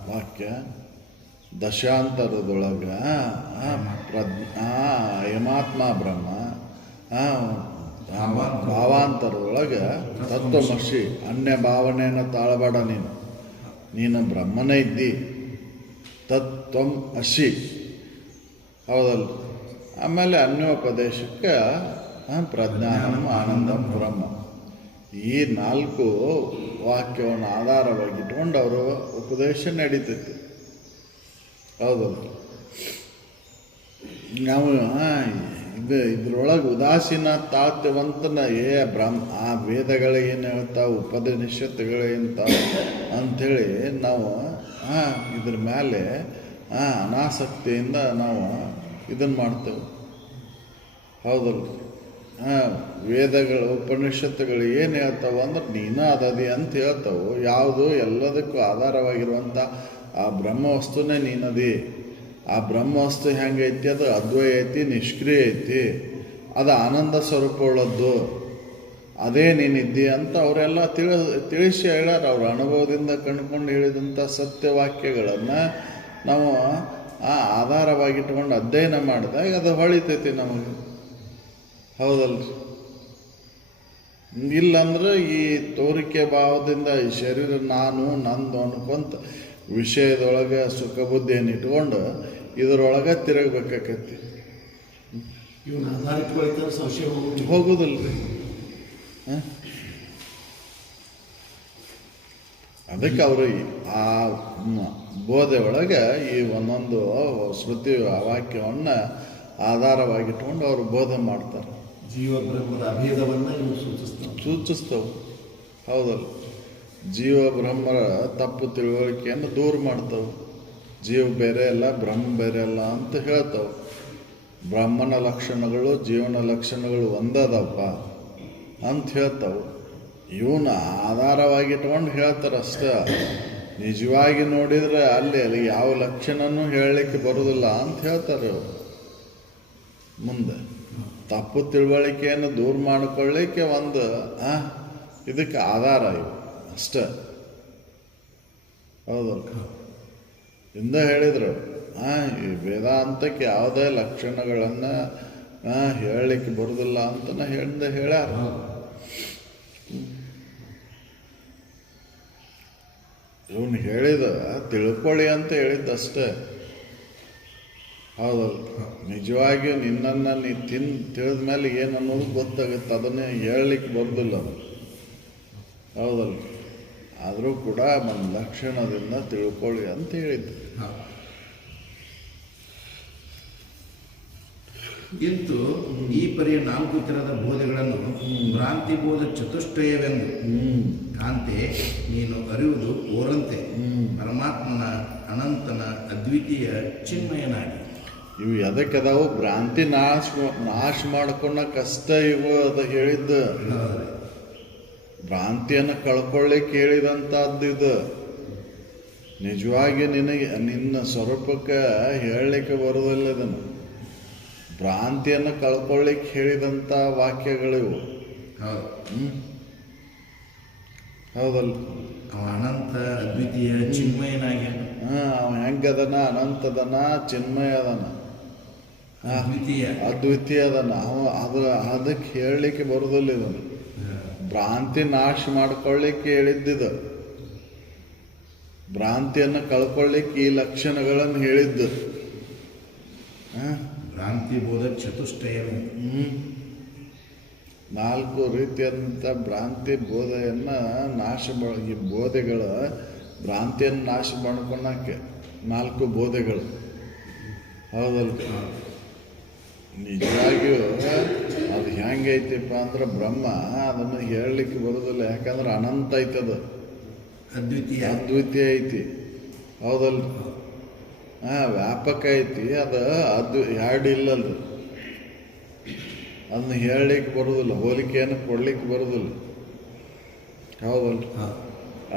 ವಾಕ್ಯ, ದಶಾಂತರದೊಳಗೆ ಯಮಾತ್ಮ ಬ್ರಹ್ಮ, ಭಾವಾಂತರದೊಳಗೆ ತತ್ವಮಸಿ, ಅನ್ಯ ಭಾವನೆಯನ್ನು ತಾಳಬೇಡ, ನೀನು ಬ್ರಹ್ಮನೇ ಇದ್ದಿ, ತತ್ವಂ ಅಸಿ. ಹೌದಲ್ಲ? ಆಮೇಲೆ ಅನ್ಯೋಪದೇಶಕ್ಕೆ ಪ್ರಜ್ಞಾನಂ ಆನಂದಂ ಬ್ರಹ್ಮ. ಈ 4 ವಾಕ್ಯವನ್ನು ಆಧಾರವಾಗಿ ಇಟ್ಕೊಂಡು ಅವರು ಉಪದೇಶ ನಡೀತೈತಿ. ಹೌದಲ್ಲ? ನಾವು ಇದ್ರೊಳಗೆ ಉದಾಸೀನ ತಾಳ್ತೇವಂತನ ಆ ವೇದಗಳೇನು ಹೇಳ್ತಾವೆ, ಉಪನಿಷತ್ತುಗಳೇಂತಾವೆ ಅಂಥೇಳಿ ನಾವು ಇದ್ರ ಮೇಲೆ ಅನಾಸಕ್ತಿಯಿಂದ ನಾವು ಇದನ್ನು ಮಾಡ್ತೇವೆ. ಹೌದಲ್ಲ? ವೇದಗಳು ಉಪನಿಷತ್ತುಗಳು ಏನು ಹೇಳ್ತಾವೆ ಅಂದ್ರೆ ನೀನು ಅದದಿ ಅಂತ ಹೇಳ್ತಾವೆ. ಯಾವುದು ಎಲ್ಲದಕ್ಕೂ ಆಧಾರವಾಗಿರುವಂಥ ಆ ಬ್ರಹ್ಮವಸ್ತುನೇ ನೀನದಿ. ಆ ಬ್ರಹ್ಮವಸ್ತು ಹೆಂಗೈತಿ? ಅದು ಅದ್ವಯ ಐತಿ, ನಿಷ್ಕ್ರಿಯ ಐತಿ, ಅದು ಆನಂದ ಸ್ವರೂಪ ಉಳ್ಳದ್ದು, ಅದೇ ನೀನಿದ್ದಿ ಅಂತ ಅವರೆಲ್ಲ ತಿಳಿಸಿ ಹೇಳ್ಯಾರ. ಅವ್ರ ಅನುಭವದಿಂದ ಕಂಡುಕೊಂಡು ಹೇಳಿದಂಥ ಸತ್ಯವಾಕ್ಯಗಳನ್ನು ನಾವು ಆಧಾರವಾಗಿಟ್ಕೊಂಡು ಅಧ್ಯಯನ ಮಾಡಿದಾಗ ಅದು ಹೊಳಿತೈತಿ ನಮಗೆ. ಹೌದಲ್ರಿ? ಇಲ್ಲಂದ್ರೆ ಈ ತೋರಿಕೆ ಭಾವದಿಂದ ಈ ಶರೀರ ನಾನು ನಂದು ಅನ್ಕೊಂತ ವಿಷಯದೊಳಗೆ ಸುಖ ಬುದ್ಧಿಯನ್ನು ಇಟ್ಕೊಂಡು ಇದರೊಳಗೆ ತಿರುಗಬೇಕಾಕೈತಿ. ಇವನು ಆಧಾರಿತವಾಗಿ ಸಂಶಯ ಹೋಗುದಿಲ್ರಿ. ಅದಕ್ಕೆ ಅವರು ಆ ಬೋಧೆ ಒಳಗೆ ಈ ಒಂದೊಂದು ಶ್ರುತಿ ವಾಕ್ಯವನ್ನು ಆಧಾರವಾಗಿಟ್ಕೊಂಡು ಅವರು ಬೋಧೆ ಮಾಡ್ತಾರೆ. ಜೀವ ಬ್ರಹ್ಮದ ಅಭೇದವನ್ನು ಇವು ಸೂಚಿಸ್ತವೆ. ಹೌದಲ್ಲ? ಜೀವ ಬ್ರಹ್ಮರ ತಪ್ಪು ತಿಳುವಳಿಕೆಯನ್ನು ದೂರ ಮಾಡ್ತವೆ. ಜೀವ ಬೇರೆ ಅಲ್ಲ, ಬ್ರಹ್ಮ ಬೇರೆ ಅಲ್ಲ ಅಂತ ಹೇಳ್ತಾವೆ. ಬ್ರಹ್ಮನ ಲಕ್ಷಣಗಳು ಜೀವನ ಲಕ್ಷಣಗಳು ಒಂದದಪ್ಪ ಅಂತ ಹೇಳ್ತಾವೆ. ಇವನ್ನ ಆಧಾರವಾಗಿಟ್ಕೊಂಡು ಹೇಳ್ತಾರಷ್ಟೇ. ನಿಜವಾಗಿ ನೋಡಿದರೆ ಅಲ್ಲಿ ಯಾವ ಲಕ್ಷಣನೂ ಹೇಳಲಿಕ್ಕೆ ಬರೋದಿಲ್ಲ ಅಂತ ಹೇಳ್ತಾರೆ. ಮುಂದೆ ತಪ್ಪು ತಿಳುವಳಿಕೆಯನ್ನು ದೂರ ಮಾಡಿಕೊಳ್ಳಿಕ್ಕೆ ಒಂದು ಇದಕ್ಕೆ ಆಧಾರ ಇವು ಅಷ್ಟೇ. ಹೌದಲ್ಲ? ಇಂದ ಹೇಳಿದರು ಈ ವೇದಾಂತಕ್ಕೆ ಯಾವುದೇ ಲಕ್ಷಣಗಳನ್ನು ಹೇಳಲಿಕ್ಕೆ ಬರೋದಿಲ್ಲ ಅಂತ ಹೇಳ್ಯಾರ. ಇವನು ಹೇಳಿದ ತಿಳ್ಕೊಳ್ಳಿ ಅಂತ ಹೇಳಿದ್ದಷ್ಟೇ. ಹೌದಲ್ಲ, ನಿಜವಾಗಿಯೂ ನಿನ್ನನ್ನು ನೀ ತಿಳಿದ ಮೇಲೆ ಏನು ಅನ್ನೋದು ಗೊತ್ತಾಗುತ್ತೆ, ಅದನ್ನೇ ಹೇಳಲಿಕ್ಕೆ ಬರೋದಿಲ್ಲ ಅದು. ಹೌದಲ್ಲ, ಆದರೂ ಕೂಡ ಒಂದು ಲಕ್ಷಣದಿಂದ ತಿಳ್ಕೊಳ್ಳಿ ಅಂತ ಹೇಳಿದ್ದು. ಇಂತು ಈ ಪರಿಯ 4 ಥರದ ಬೋಧೆಗಳನ್ನು ಭ್ರಾಂತಿ ಬೋಧ ಚತುಷ್ಟಯವೆಂದು ಕಾಂತೆ ನೀನು ಅರಿಯುವುದು ಓರಂತೆ ಪರಮಾತ್ಮನ ಅನಂತನ ಅದ್ವಿತೀಯ ಚಿನ್ಮಯನಾಗಿ. ಇವು ಎದಕ್ಕದಾವು? ಭ್ರಾಂತಿ ನಾಶ ಮಾಡ್ಕೊಂಡ ಕಷ್ಟ ಇವು ಅದು ಹೇಳಿದ್ದು. ಭ್ರಾಂತಿಯನ್ನು ಕಳ್ಕೊಳ್ಳಿಕ್ಕೆ ಹೇಳಿದಂಥದ್ದು ಇದು. ನಿಜವಾಗಿ ನಿನ್ನ ಸ್ವರೂಪಕ್ಕೆ ಹೇಳಲಿಕ್ಕೆ ಬರೋದಿಲ್ಲ ಇದನ್ನು. ಭ್ರಾಂತಿಯನ್ನು ಕಳ್ಕೊಳ್ಳಿಕ್ಕೆ ಹೇಳಿದಂಥ ವಾಕ್ಯಗಳಿವು. ಹೌದಲ್ಲ, ಅವ ಅನಂತ ಅದ್ವಿತೀಯ ಚಿನ್ಮಯನಾಗಿ. ಅವ ಹೆಂಗದನ? ಅನಂತದನ, ಚಿನ್ಮಯ ಅದನ, ಅದ್ವಿತೀಯ ಅದನ. ಅದಕ್ಕೆ ಹೇಳಲಿಕ್ಕೆ ಬರೋದಿಲ್ಲ ಇದನ್ನು. ಭ್ರಾಂತಿ ನಾಶ ಮಾಡ್ಕೊಳ್ಳಿಕ್ಕೆ ಹೇಳಿದ್ದಿದು. ಭ್ರಾಂತಿಯನ್ನು ಕಳ್ಕೊಳ್ಳಿಕ್ಕೆ ಈ ಲಕ್ಷಣಗಳನ್ನು ಹೇಳಿದ್ದು. ಭ್ರಾಂತಿ ಬೋಧ ಚತುಷ್ಟಯ 4 ರೀತಿಯಾದಂಥ ಭ್ರಾಂತಿ ಬೋಧೆಯನ್ನು ಈ ಬೋಧೆಗಳ ಭ್ರಾಂತಿಯನ್ನು ನಾಶ ಮಾಡ್ಕೊಳಕ್ಕೆ 4 ಬೋಧೆಗಳು. ಹೌದಲ್ಲ, ನಿಜವಾಗಿಯೂ ಅದು ಹೆಂಗೈತಿಪ್ಪ ಅಂದ್ರೆ ಬ್ರಹ್ಮ ಅದನ್ನು ಹೇಳಲಿಕ್ಕೆ ಬರೋದಿಲ್ಲ. ಯಾಕಂದ್ರೆ ಅನಂತ ಐತದ, ಅದ್ವಿತೀಯ ಐತಿ. ಹೌದಲ್ಲ, ವ್ಯಾಪಕ ಐತಿ. ಅದು ಎರಡು ಇಲ್ಲದು. ಅದನ್ನ ಹೇಳಲಿಕ್ಕೆ ಬರೋದಿಲ್ಲ, ಹೋಲಿಕೆಯನ್ನು ಕೊಡ್ಲಿಕ್ಕೆ ಬರೋದಿಲ್ಲ. ಹೌದಲ್ಲ,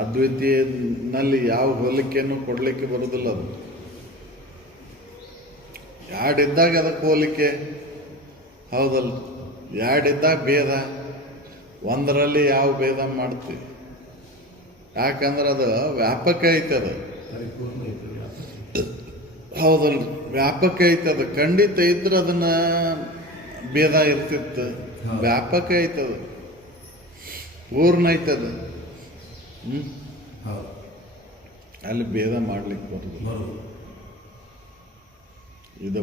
ಅದ್ವಿತೀಯನಲ್ಲಿ ಯಾವ ಹೋಲಿಕೆಯನ್ನು ಕೊಡ್ಲಿಕ್ಕೆ ಬರೋದಿಲ್ಲ. ಅದು ಎರಡಿದ್ದಾಗ ಅದಕ್ಕೆ ಹೋಲಿಕೆ. ಹೌದಲ್ಲ, ಎರಡಿದ್ದಾಗ ಭೇದ. ಒಂದರಲ್ಲಿ ಯಾವ ಭೇದ ಮಾಡ್ತೀವಿ? ಯಾಕಂದ್ರೆ ಅದು ವ್ಯಾಪಕ ಐತೆ. ಅದು ಹೌದಲ್ಲ, ವ್ಯಾಪಕ ಐತೆ. ಅದು ಖಂಡಿತ ಇದ್ರೆ ಅದನ್ನ ಭೇದ ಇರ್ತಿತ್ತು. ವ್ಯಾಪಕ ಐತದ, ಪೂರ್ಣ ಐತದ. ಅಲ್ಲಿ ಭೇದ ಮಾಡ್ಲಿಕ್ಕೆ ಬರೋದಿಲ್ಲ. ಇದು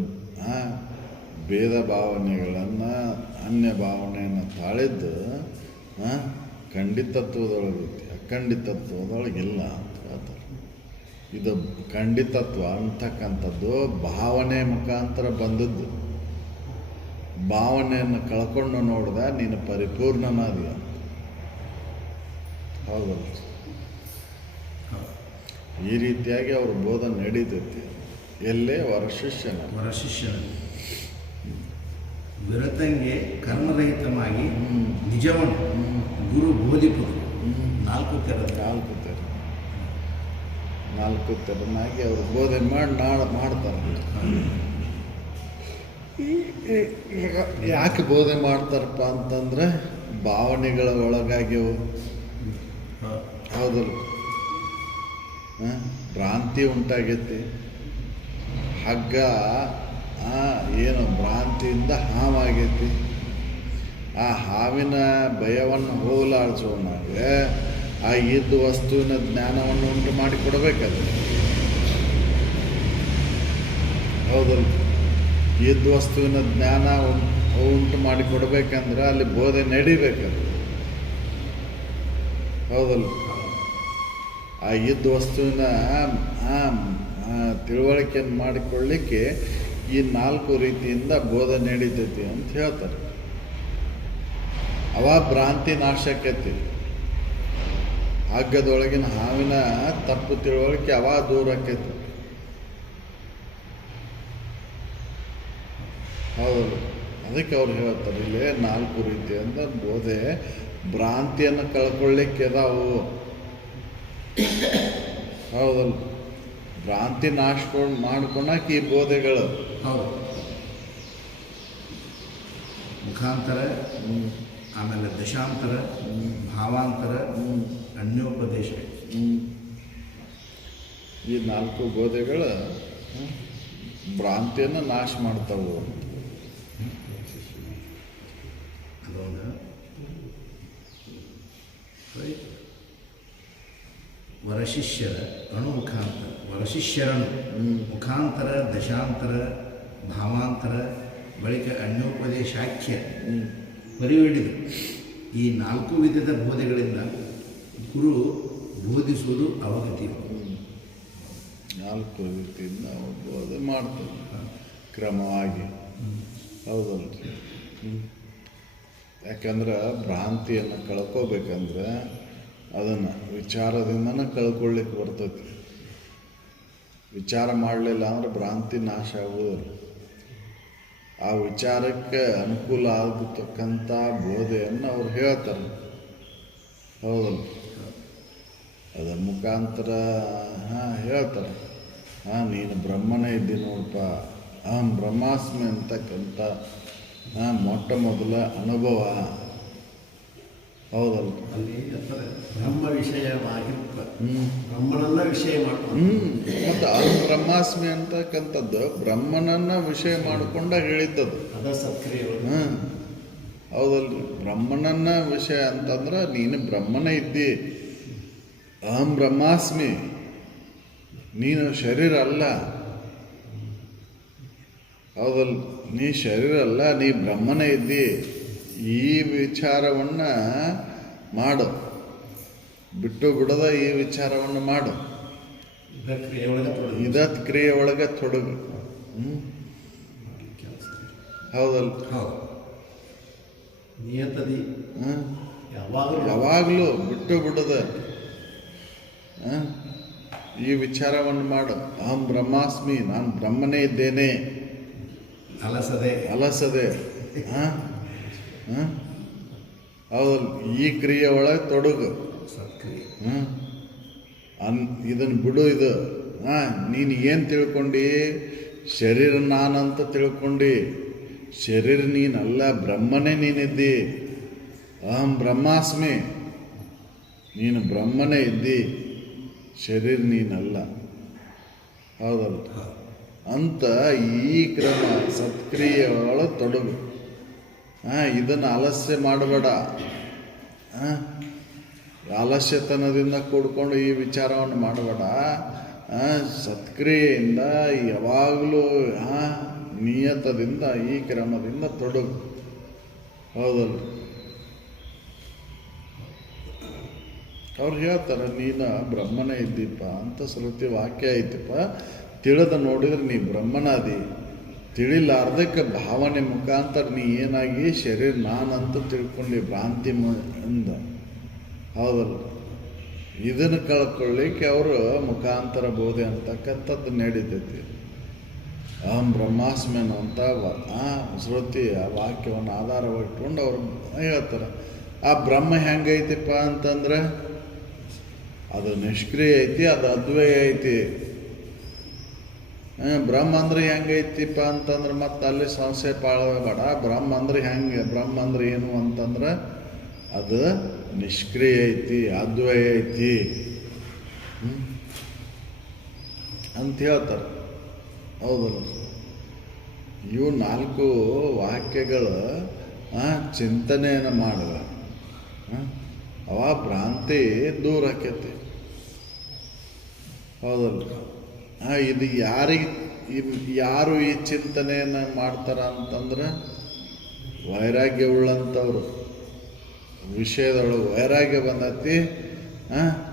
ಭೇದ ಭಾವನೆಗಳನ್ನು, ಅನ್ಯ ಭಾವನೆಯನ್ನು ತಾಳಿದ್ದು ಖಂಡಿತತ್ವದೊಳಗೈತಿ, ಅಖಂಡಿತತ್ವದೊಳಗಿಲ್ಲ ಅಂತ ಹೇಳ್ತಾರೆ. ಇದು ಖಂಡಿತತ್ವ ಅಂತಕ್ಕಂಥದ್ದು ಭಾವನೆ ಮುಖಾಂತರ ಬಂದದ್ದು. ಭಾವನೆಯನ್ನು ಕಳ್ಕೊಂಡು ನೋಡಿದ ನೀನು ಪರಿಪೂರ್ಣನಾದಿ ಅಂತ. ಹೌದಲ್ಲ, ಈ ರೀತಿಯಾಗಿ ಅವ್ರ ಬೋಧ ನಡೀತೈತಿ. ಎಲ್ಲೇ ವರಶಿಷ್ಯನ ವಿರತಂಗೆ ಕರ್ಮರಹಿತವಾಗಿ ನಿಜವನ್ನು ಗುರು ಬೋಧಿಪುರು 4 ತೆರನಾಗಿ ಅವರು ಬೋಧನೆ ಮಾಡ್ತಾರೆ. ಯಾಕೆ ಬೋಧನೆ ಮಾಡ್ತಾರಪ್ಪ ಅಂತಂದ್ರೆ ಭಾವನೆಗಳ ಒಳಗಾಗ್ಯವು. ಹೌದಲ್ಲ, ಭ್ರಾಂತಿ ಉಂಟಾಗೈತಿ. ಹಗ್ಗ ಏನು ಭ್ರಾಂತಿಯಿಂದ ಹಾವಾಗೈತಿ. ಆ ಹಾವಿನ ಭಯವನ್ನು ಹೋಲಾಡಿಸೋನಾಗೆ ಆ ಇದ್ದ ವಸ್ತುವಿನ ಜ್ಞಾನವನ್ನು ಉಂಟು ಮಾಡಿ ಕೊಡಬೇಕದು. ಹೌದಲ್ಲ, ಇದ್ದ ವಸ್ತುವಿನ ಜ್ಞಾನ ಉಂಟು ಮಾಡಿ ಕೊಡಬೇಕಂದ್ರೆ ಅಲ್ಲಿ ಬೋಧೆ ನಡಿಬೇಕದು. ಹೌದಲ್ಲ, ಆ ಇದ್ದ ವಸ್ತುವಿನ ತಿಳುವಳಿಕೆಯನ್ನು ಮಾಡಿಕೊಳ್ಳಲಿಕ್ಕೆ ಈ 4 ರೀತಿಯಿಂದ ಬೋಧನೆ ನಡೀತೈತಿ ಅಂತ ಹೇಳ್ತಾರೆ. ಅವ ಭ್ರಾಂತಿ ನಾಶಕೈತಿ. ಹಗ್ಗದೊಳಗಿನ ಹಾವಿನ ತಪ್ಪು ತಿಳುವಳಿಕೆ ಅವ ದೂರ ಆಕೈತಿ. ಹೌದಲ್ಲ, ಅದಕ್ಕೆ ಅವ್ರು ಹೇಳ್ತಾರೆ ಇಲ್ಲೇ 4 ರೀತಿಯಿಂದ ಬೋಧೆ ಭ್ರಾಂತಿಯನ್ನು ಕಳ್ಕೊಳ್ಳಿಕ್ಕೆ ಅದಾವು. ಹೌದಲ್ಲ, ಭ್ರಾಂತಿ ಮಾಡ್ಕೊಳಕ್ಕೆ ಈ ಬೋಧೆಗಳು. ಮುಖಾಂತರ, ಆಮೇಲೆ ದಶಾಂತರ, ಭಾವಾಂತರ, ಅನ್ಯೋಪದೇಶ. ಈ 4 ಬೋಧೆಗಳು ಭ್ರಾಂತಿಯನ್ನು ನಾಶ ಮಾಡ್ತಾವು. ವರ ವರಶಿಷ್ಯರ ಅಣು ಮುಖಾಂತರ ವರಶಿಷ್ಯರನು ಮುಖಾಂತರ ದಶಾಂತರ ಭಾವಾಂತರ ಬಳಿಕ ಅನ್ಯೋಪದೇಶಾಖ್ಯ ಪರಿವಿಡಿದು ಈ 4 ವಿಧದ ಬೋಧೆಗಳಿಂದ ಗುರು ಬೋಧಿಸುವುದು ಅವಗತಿ. 4 ರೀತಿಯಿಂದ ಬೋಧೆ ಮಾಡ್ತಾರೆ ಕ್ರಮವಾಗಿ. ಹೌದಲ್ರಿ? ಯಾಕಂದ್ರೆ ಭ್ರಾಂತಿಯನ್ನು ಕಳ್ಕೋಬೇಕಂದ್ರೆ ಅದನ್ನು ವಿಚಾರದಿಂದನೇ ಕಳ್ಕೊಳ್ಳಿಕ್ಕೆ ಬರ್ತೈತಿ. ವಿಚಾರ ಮಾಡಲಿಲ್ಲ ಅಂದ್ರೆ ಭ್ರಾಂತಿ ನಾಶ ಆಗುವುದಿಲ್ಲ. ಆ ವಿಚಾರಕ್ಕೆ ಅನುಕೂಲ ಆಗತಕ್ಕಂಥ ಬೋಧೆಯನ್ನು ಅವ್ರು ಹೇಳ್ತಾರೆ. ಹೌದಲ್ಲ? ಅದರ ಮುಖಾಂತರ ಹೇಳ್ತಾರೆ, ನೀನು ಬ್ರಹ್ಮನೇ ಇದ್ದಿ ನೋಡಪ್ಪ, ಬ್ರಹ್ಮಾಸ್ಮಿ ಅಂತಕ್ಕಂಥ ಮೊಟ್ಟ ಮೊದಲ ಅನುಭವ. ಹೌದಲ್ಲ? ಅಲ್ಲಿ ಇರ್ತಾರೆ ಬ್ರಹ್ಮ ವಿಷಯವಾಗಿರ್ತ ಬ್ರಹ್ಮನನ್ನ ವಿಷಯ ಮಾಡ್ಕೊಂಡು ಮತ್ತು ಬ್ರಹ್ಮಾಸ್ಮಿ ಅಂತಕ್ಕಂಥದ್ದು ಬ್ರಹ್ಮನನ್ನ ವಿಷಯ ಮಾಡಿಕೊಂಡ ಹೇಳಿದ್ದದು. ಅದ ಸತ್ಕ್ರಿಯೆ. ಹೌದಲ್ರಿ? ಬ್ರಹ್ಮನನ್ನ ವಿಷಯ ಅಂತಂದ್ರೆ ನೀನು ಬ್ರಹ್ಮನೇ ಇದ್ದಿ, ಅಹಂ ಬ್ರಹ್ಮಾಸ್ಮಿ, ನೀನು ಶರೀರ ಅಲ್ಲ. ಹೌದಲ್ಲ? ನೀ ಶರೀರ ಅಲ್ಲ, ನೀ ಬ್ರಹ್ಮನೇ ಇದ್ದಿ. ಈ ವಿಚಾರವನ್ನು ಮಾಡು, ಬಿಟ್ಟು ಬಿಡದ ಈ ವಿಚಾರವನ್ನು ಮಾಡು. ಇದತ್ ಕ್ರಿಯೆ ಒಳಗೆ ತೊಡಗು. ಹೌದಲ್ಲ? ನಿಯತದಿ ಯಾವಾಗಲೂ ಬಿಟ್ಟು ಬಿಡದ ಈ ವಿಚಾರವನ್ನು ಮಾಡು. ಅಹಂ ಬ್ರಹ್ಮಾಸ್ಮಿ, ನಾನು ಬ್ರಹ್ಮನೇ ಇದ್ದೇನೆ, ಅಲಸದೆ. ಹೌದಲ್ಲ? ಈ ಕ್ರಿಯೆ ಒಳಗೆ ತೊಡಗು. ಇದನ್ನು ಬಿಡು. ಇದು ನೀನು ಏನು ತಿಳ್ಕೊಂಡು ಶರೀರ ನಾನಂತ ತಿಳ್ಕೊಂಡು, ಶರೀರ ನೀನಲ್ಲ, ಬ್ರಹ್ಮನೇ ನೀನಿದ್ದಿ. ಅಹಂ ಬ್ರಹ್ಮಾಸ್ಮಿ, ನೀನು ಬ್ರಹ್ಮನೇ ಇದ್ದಿ, ಶರೀರ ನೀನಲ್ಲ. ಹೌದಲ್ಲ? ಅಂತ ಈ ಕ್ರಮ ಸತ್ಕ್ರಿಯೆ ಒಳಗೆ ತೊಡಗು. ಇದನ್ನು ಆಲಸ್ಯ ಮಾಡಬೇಡ. ಆಲಸ್ಯತನದಿಂದ ಕೂಡ್ಕೊಂಡು ಈ ವಿಚಾರವನ್ನು ಮಾಡಬೇಡ. ಸತ್ಕ್ರಿಯೆಯಿಂದ ಯಾವಾಗಲೂ ನಿಯತದಿಂದ ಈ ಕ್ರಮದಿಂದ ತೊಡಗು. ಹೌದಲ್ಲ? ಅವ್ರು ಹೇಳ್ತಾರೆ, ನೀನು ಬ್ರಹ್ಮನೇ ಇದ್ದೀಪ ಅಂತ ಶ್ರುತಿ ವಾಕ್ಯ ಐತಿಪ್ಪ. ತಿಳಿದು ನೋಡಿದ್ರೆ ನೀ ಬ್ರಹ್ಮನಾದಿ. ತಿಳಿಲಾರ್ದಕ್ಕೆ ಭಾವನೆ ಮುಖಾಂತರ ನೀ ಏನಾಗಿ ಶರೀರ ನಾನಂತ ತಿಳ್ಕೊಂಡು ಭ್ರಾಂತಿ ಅಂದ. ಹೌದಲ್ಲ? ಇದನ್ನು ಕಳ್ಕೊಳ್ಳಿಕ್ಕೆ ಅವರು ಮುಖಾಂತರ ಬೋಧೆ ಅಂತಕ್ಕಂಥದ್ದು ನಡೀತೈತಿ. ಅಹಂ ಬ್ರಹ್ಮಾಸ್ಮಿ ಅಂತ ಶ್ರುತಿ ಆ ವಾಕ್ಯವನ್ನು ಆಧಾರವಾಗಿಟ್ಕೊಂಡು ಅವ್ರು ಹೇಳ್ತಾರೆ. ಆ ಬ್ರಹ್ಮ ಹೆಂಗೈತಿಪ್ಪ ಅಂತಂದ್ರೆ ಅದು ನಿಷ್ಕ್ರಿಯ ಐತಿ, ಅದು ಅದ್ವಯ ಐತಿ. ಬ್ರಹ್ಮ ಅಂದ್ರೆ ಹೆಂಗೈತಿಪ್ಪ ಅಂತಂದ್ರೆ ಮತ್ತೆ ಅಲ್ಲಿ ಸಂಶಯ ಪಾಳಬೇಡ. ಬ್ರಹ್ಮ ಅಂದ್ರೆ ಹೆಂಗೆ, ಬ್ರಹ್ಮ ಅಂದ್ರೆ ಏನು ಅಂತಂದ್ರೆ ಅದು ನಿಷ್ಕ್ರಿಯ ಐತಿ, ಅದ್ವಯ ಐತಿ ಅಂತ ಹೇಳ್ತಾರೆ. ಹೌದಲ್ಲ? ಇವು 4 ವಾಕ್ಯಗಳು ಚಿಂತನೆಯನ್ನು ಮಾಡುವ ಅವ ಭ್ರಾಂತಿ ದೂರ ಆಕೈತಿ. ಹೌದಲ್ಲ? ಇದು ಯಾರು ಈ ಚಿಂತನೆಯನ್ನು ಮಾಡ್ತಾರ ಅಂತಂದ್ರೆ ವೈರಾಗ್ಯ ಉಳ್ಳಂಥವ್ರು. ವಿಷಯದೊಳಗೆ ವೈರಾಗ್ಯ ಬಂದೈತಿ.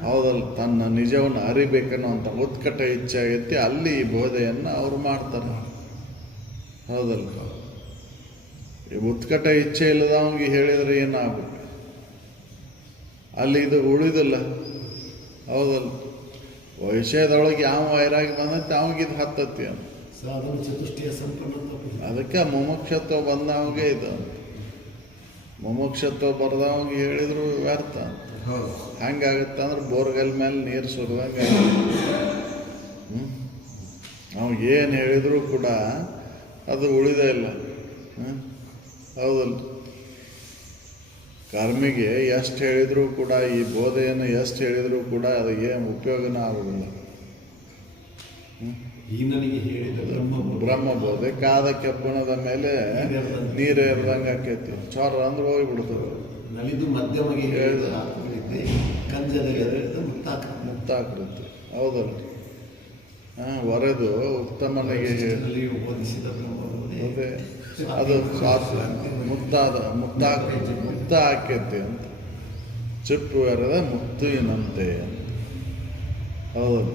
ಹೌದಲ್ಲ? ತನ್ನ ನಿಜವನ್ನು ಅರಿಬೇಕನ್ನೋ ಅಂತ ಉತ್ಕಟ ಇಚ್ಛೆ ಆಗೈತಿ. ಅಲ್ಲಿ ಈ ಬೋಧೆಯನ್ನು ಅವರು ಮಾಡ್ತಾರೆ. ಹೌದಲ್ಲ? ಈ ಉತ್ಕಟ ಇಚ್ಛೆ ಇಲ್ಲದವಂಗೆ ಹೇಳಿದರೆ ಏನಾಗಬೇಕು? ಅಲ್ಲಿ ಇದು ಉಳಿದಿಲ್ಲ. ಹೌದಲ್ಲ? ವಿಷಯದೊಳಗೆ ಯಾವ ವೈರಾಗ್ಯ ಬಂದೈತಿ ಅವಾಗಿದು ಹತ್ತತ್ತಿ ಅಂತ. ಸಾಧನ ಚತುಷ್ಟಯ ಸಂಪನ್ನ. ಅದಕ್ಕೆ ಮುಮುಕ್ಷತ್ವ ಬಂದವಂಗೆ ಇದು. ಮುಮುಕ್ಷತ್ವ ಬರ್ದವಂಗೆ ಹೇಳಿದ್ರು ವ್ಯರ್ಥ ಅಂತ. ಹಂಗಾಗತ್ತೆ ಅಂದ್ರೆ ಬೋರ್ಗಲ್ ಮೇಲೆ ನೀರು ಸುರಿದಂಗೆ. ನಾವು ಏನು ಹೇಳಿದರೂ ಕೂಡ ಅದು ಉಳಿದೇ ಇಲ್ಲ. ಹೌದಲ್ಲ? ಕರ್ಮಿಗೆ ಎಷ್ಟು ಹೇಳಿದರೂ ಕೂಡ, ಈ ಬೋಧೆಯನ್ನು ಎಷ್ಟು ಹೇಳಿದರೂ ಕೂಡ ಅದು ಏನು ಉಪಯೋಗನ ಆಗೋದಿಲ್ಲ. ನನಗೆ ಹೇಳಿದ ಬ್ರಹ್ಮಬೋಧೆ ಕಾದ ಕೆಬ್ಬಣದ ಮೇಲೆ ನೀರು ಇರ್ದಂಗೆ ಆಕೈತಿ. ಚೊರ ಅಂದ್ರೆ ಹೋಗಿಬಿಡ್ತದೆ. ನಲಿದು ಮಧ್ಯಮಗೆ ಹೇಳಿದ ಕಂಜದಲ್ಲಿ ಮುಕ್ತಾಕ ಮುಕ್ತಾಕೃತಿ ಹೌದಲ್ಲ. ವರೆದು ಉತ್ತಮನಿಗೆ ವಸಿಷ್ಠನಲ್ಲಿ ಬೋಧಿಸಿದ ಬ್ರಹ್ಮಬೋಧೆ ಅದೇ ಅದು ಮುಕ್ತ ಆಕೈತಿ ಅಂತ ಚಿಪ್ಪು ಎರೆದ ಮುಕ್ತಿನಂತೆ ಅಂತ ಹೌದಲ್ಲ.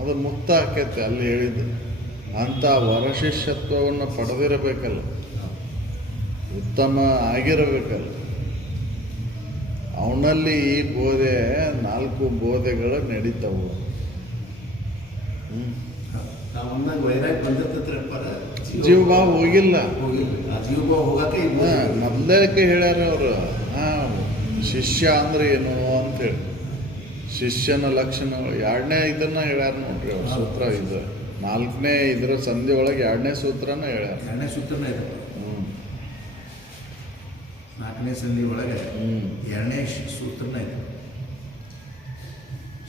ಅದು ಮುಕ್ತ ಆಕೈತಿ ಅಲ್ಲಿ ಹೇಳಿದ್ದು. ಅಂಥ ವರಶಿಷ್ಯತ್ವವನ್ನು ಪಡೆದಿರಬೇಕಲ್ಲ, ಉತ್ತಮ ಆಗಿರಬೇಕಲ್ಲ. ಅವನಲ್ಲಿ ಈ ಬೋಧೆ 4 ಬೋಧೆಗಳು ನಡೀತಾವು. ನಾವನ್ನಾಗ ವೈರಾಗ್ ಬಂದಿರ್ತೈತ್ರಪ್ಪ ಜೀವಭಾವ ಹೋಗಿಲ್ಲ. ಆ ಜೀವಭಾವ ಹೋಗಕ್ಕೆ ಮೊದಲೇಕೆ ಹೇಳ್ಯಾರ ಅವರು. ಶಿಷ್ಯ ಅಂದ್ರೆ ಏನು ಅಂತೇಳಿ ಶಿಷ್ಯನ ಲಕ್ಷಣಗಳು 2ನೇ ಇದನ್ನ ಹೇಳ್ಯಾರ ನೋಡ್ರಿ ಅವ್ರ ಸೂತ್ರ. ಇದು 4ನೇ ಇದರ ಸಂಧಿ ಒಳಗೆ 2ನೇ ಸೂತ್ರನ ಹೇಳ್ಯಾರ. 2ನೇ ಸೂತ್ರನೇ ಇದೆ. 4ನೇ ಸಂಧಿ ಒಳಗೆ 2ನೇ ಸೂತ್ರನ ಇದೆ.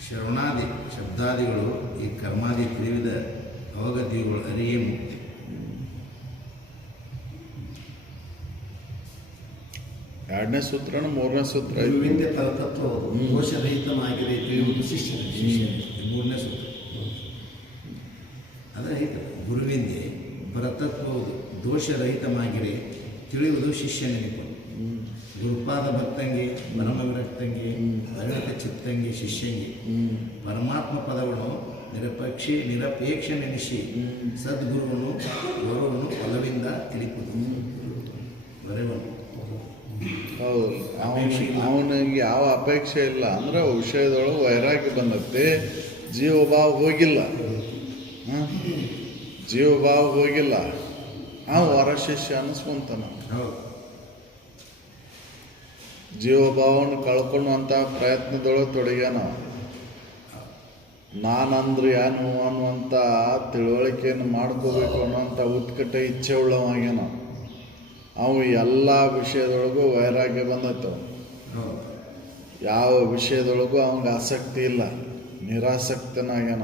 ಶ್ರವಣಾದಿ ಶಬ್ದಾದಿಗಳು ಈ ಕರ್ಮಾದಿ ತ್ರಿವಿಧ ಅವಗತಿಗಳು ಅರಿಯೇ ಮುಕ್ತಿ. ಎರಡನೇ ಸೂತ್ರನ 3ನೇ ಸೂತ್ರ ಐತಿ. ಗುರುವಿಂದ ಪರತತ್ವ ದೋಷರಹಿತನಾಗಿದೆ ತಿಳಿಯುವುದು ಶಿಷ್ಯನ. 3ನೇ ಸೂತ್ರ ಅದೇ ಐತೆ. ಗುರುವಿಂದೆ ಪರತತ್ವವುದು ದೋಷರಹಿತವಾಗಿರಿ ತಿಳಿಯುವುದು ಶಿಷ್ಯನೆನಿಪು. ಗುರುಪಾದ ಭಕ್ತಂಗೆ ಪರಮ ವಿರಕ್ತಂಗೆ ಅರಳಿತ ಚಿತ್ತಂಗೆ ಶಿಷ್ಯಂಗೆ ಪರಮಾತ್ಮ ಪದವನ್ನು ನಿರಪೇಕ್ಷ ನೆನೆಸಿ ಸದ್ಗುರುವನು ಗೌರವನು ಒಲವಿಂದ ತಿಳಿಪುದು ಬರೆವನು. ಹೌದು. ಅವನಿಗೆ ಯಾವ ಅಪೇಕ್ಷೆ ಇಲ್ಲ ಅಂದ್ರೆ ವಿಷಯದೊಳಗೆ ವೈರಾಗ್ಯ ಬಂದತ್ತೆ. ಜೀವಭಾವ ಹೋಗಿಲ್ಲ. ಜೀವಭಾವ ಹೋಗಿಲ್ಲ. ವರ ಶಿಷ್ಯ ಅನಿಸ್ಕೊಂತಾನ. ಹೌದು. ಜೀವಭಾವವನ್ನು ಕಳ್ಕೊಳ್ಳುವಂಥ ಪ್ರಯತ್ನದೊಳಗೆ ತೊಡಗ್ಯಾನ. ನಾನಂದ್ರೆ ಏನು ಅನ್ನುವಂಥ ತಿಳುವಳಿಕೆಯನ್ನು ಮಾಡ್ಕೋಬೇಕು ಅನ್ನೋಂಥ ಉತ್ಕಟ ಇಚ್ಛೆ ಉಳ್ಳವಾಗ್ಯಾನ. ಅವು ಎಲ್ಲ ವಿಷಯದೊಳಗೂ ವೈರಾಗ್ಯ ಬಂದೈತೆ. ಯಾವ ವಿಷಯದೊಳಗೂ ಅವನಿಗೆ ಆಸಕ್ತಿ ಇಲ್ಲ, ನಿರಾಸಕ್ತನಾಗ್ಯಾನ.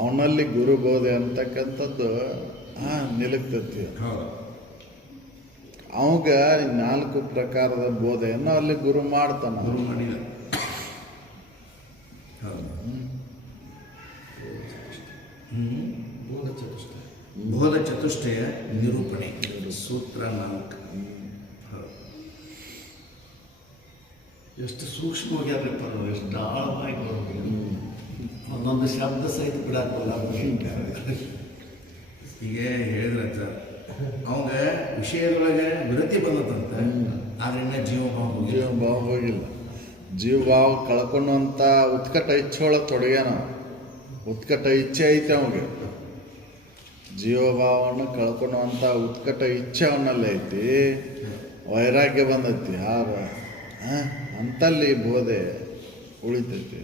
ಅವನಲ್ಲಿ ಗುರುಬೋಧೆ ಅಂತಕ್ಕಂಥದ್ದು ನಿಲುಕ್ತೈತಿ. ಅವಾಗ 4 ಪ್ರಕಾರದ ಬೋಧೆಯನ್ನು ಅಲ್ಲಿ ಗುರು ಮಾಡ್ತಾನ. ಗುರು ಮಾಡಿದ ಬೋಧ ಚತುಷ್ಟಯ ನಿರೂಪಣೆ ಸೂತ್ರ 4. ಎಷ್ಟು ಸೂಕ್ಷ್ಮವಾಗಿ ಆಗ್ಬೇಕು ಅನ್ನೋದು, ಎಷ್ಟು ಆಳವಾಗಿ ಬರಬೇಕು. ಒಂದೊಂದು ಶಬ್ದ ಸಹಿತ ಬಿಡಾಕಲ್ಲ. ಈಗ ಹೇಳಿದ್ರೆ ಸರ್ ಅವಾಗ ವಿಷಯದೊಳಗೆ ವಿರತಿ ಬಂದತ್ತಂತ. ಆದ್ರಿಂದ ಜೀವಭಾವ ಹೋಗಿಲ್ಲ. ಜೀವಭಾವ ಕಳ್ಕೊಳ್ಳುವಂಥ ಉತ್ಕಟ ಇಚ್ಛೆ ಒಳಗೆ ತೊಡಗ್ಯಾನ. ಉತ್ಕಟ ಇಚ್ಛೆ ಐತೆ ಅವನಿಗೆ. ಜೀವಭಾವವನ್ನು ಕಳ್ಕೊಳ್ಳುವಂಥ ಉತ್ಕಟ ಇಚ್ಛೆ ಅವನಲ್ಲಿ ಐತಿ. ವೈರಾಗ್ಯ ಬಂದೈತಿ. ಅಂತಲ್ಲಿ ಬೋಧೆ ಉಳಿತೈತಿ.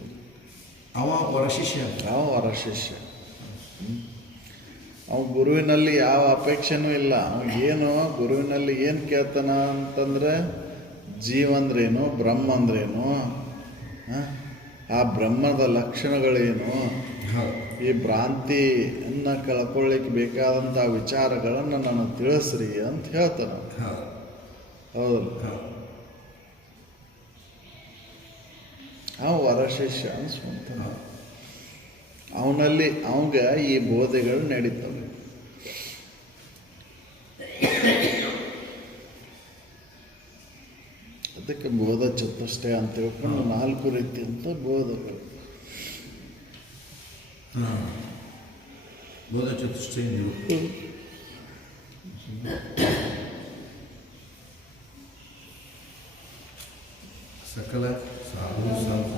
ಅವ ವರಶಿಷ್ಯ. ವರಶಿಷ್ಯ. ಅವ ಗುರುವಿನಲ್ಲಿ ಯಾವ ಅಪೇಕ್ಷೆನೂ ಇಲ್ಲ. ಅವನಿಗೇನು ಗುರುವಿನಲ್ಲಿ ಏನು ಕೇಳ್ತಾನ ಅಂತಂದ್ರೆ ಜೀವ ಅಂದ್ರೇನು, ಬ್ರಹ್ಮ ಅಂದ್ರೇನು, ಆ ಬ್ರಹ್ಮದ ಲಕ್ಷಣಗಳೇನು, ಈ ಭ್ರಾಂತಿಯನ್ನು ಕಳ್ಕೊಳ್ಳಿಕ್ಕೆ ಬೇಕಾದಂಥ ವಿಚಾರಗಳನ್ನು ನನಗೆ ತಿಳಿಸ್ರಿ ಅಂತ ಹೇಳ್ತಾನ. ಹೌದಲ್ಲ. ವರಶಿಷ್ಯ ಅನ್ಸ್ಕೊಂತಾನ. ಅವನಲ್ಲಿ ಅವಂಗ ಈ ಬೋಧೆಗಳು ನಡೀತವೆ. ಅದಕ್ಕೆ ಬೋಧ ಚತುಷ್ಟಯ ಅಂತ ಹೇಳ್ಕೊಂಡು 4 ರೀತಿಯಂಥ ಬೋಧಗಳು. ಬೋಧ ಚತುಷ್ಟಯ ಸಕಲ ಸಾಧು ಸಂತ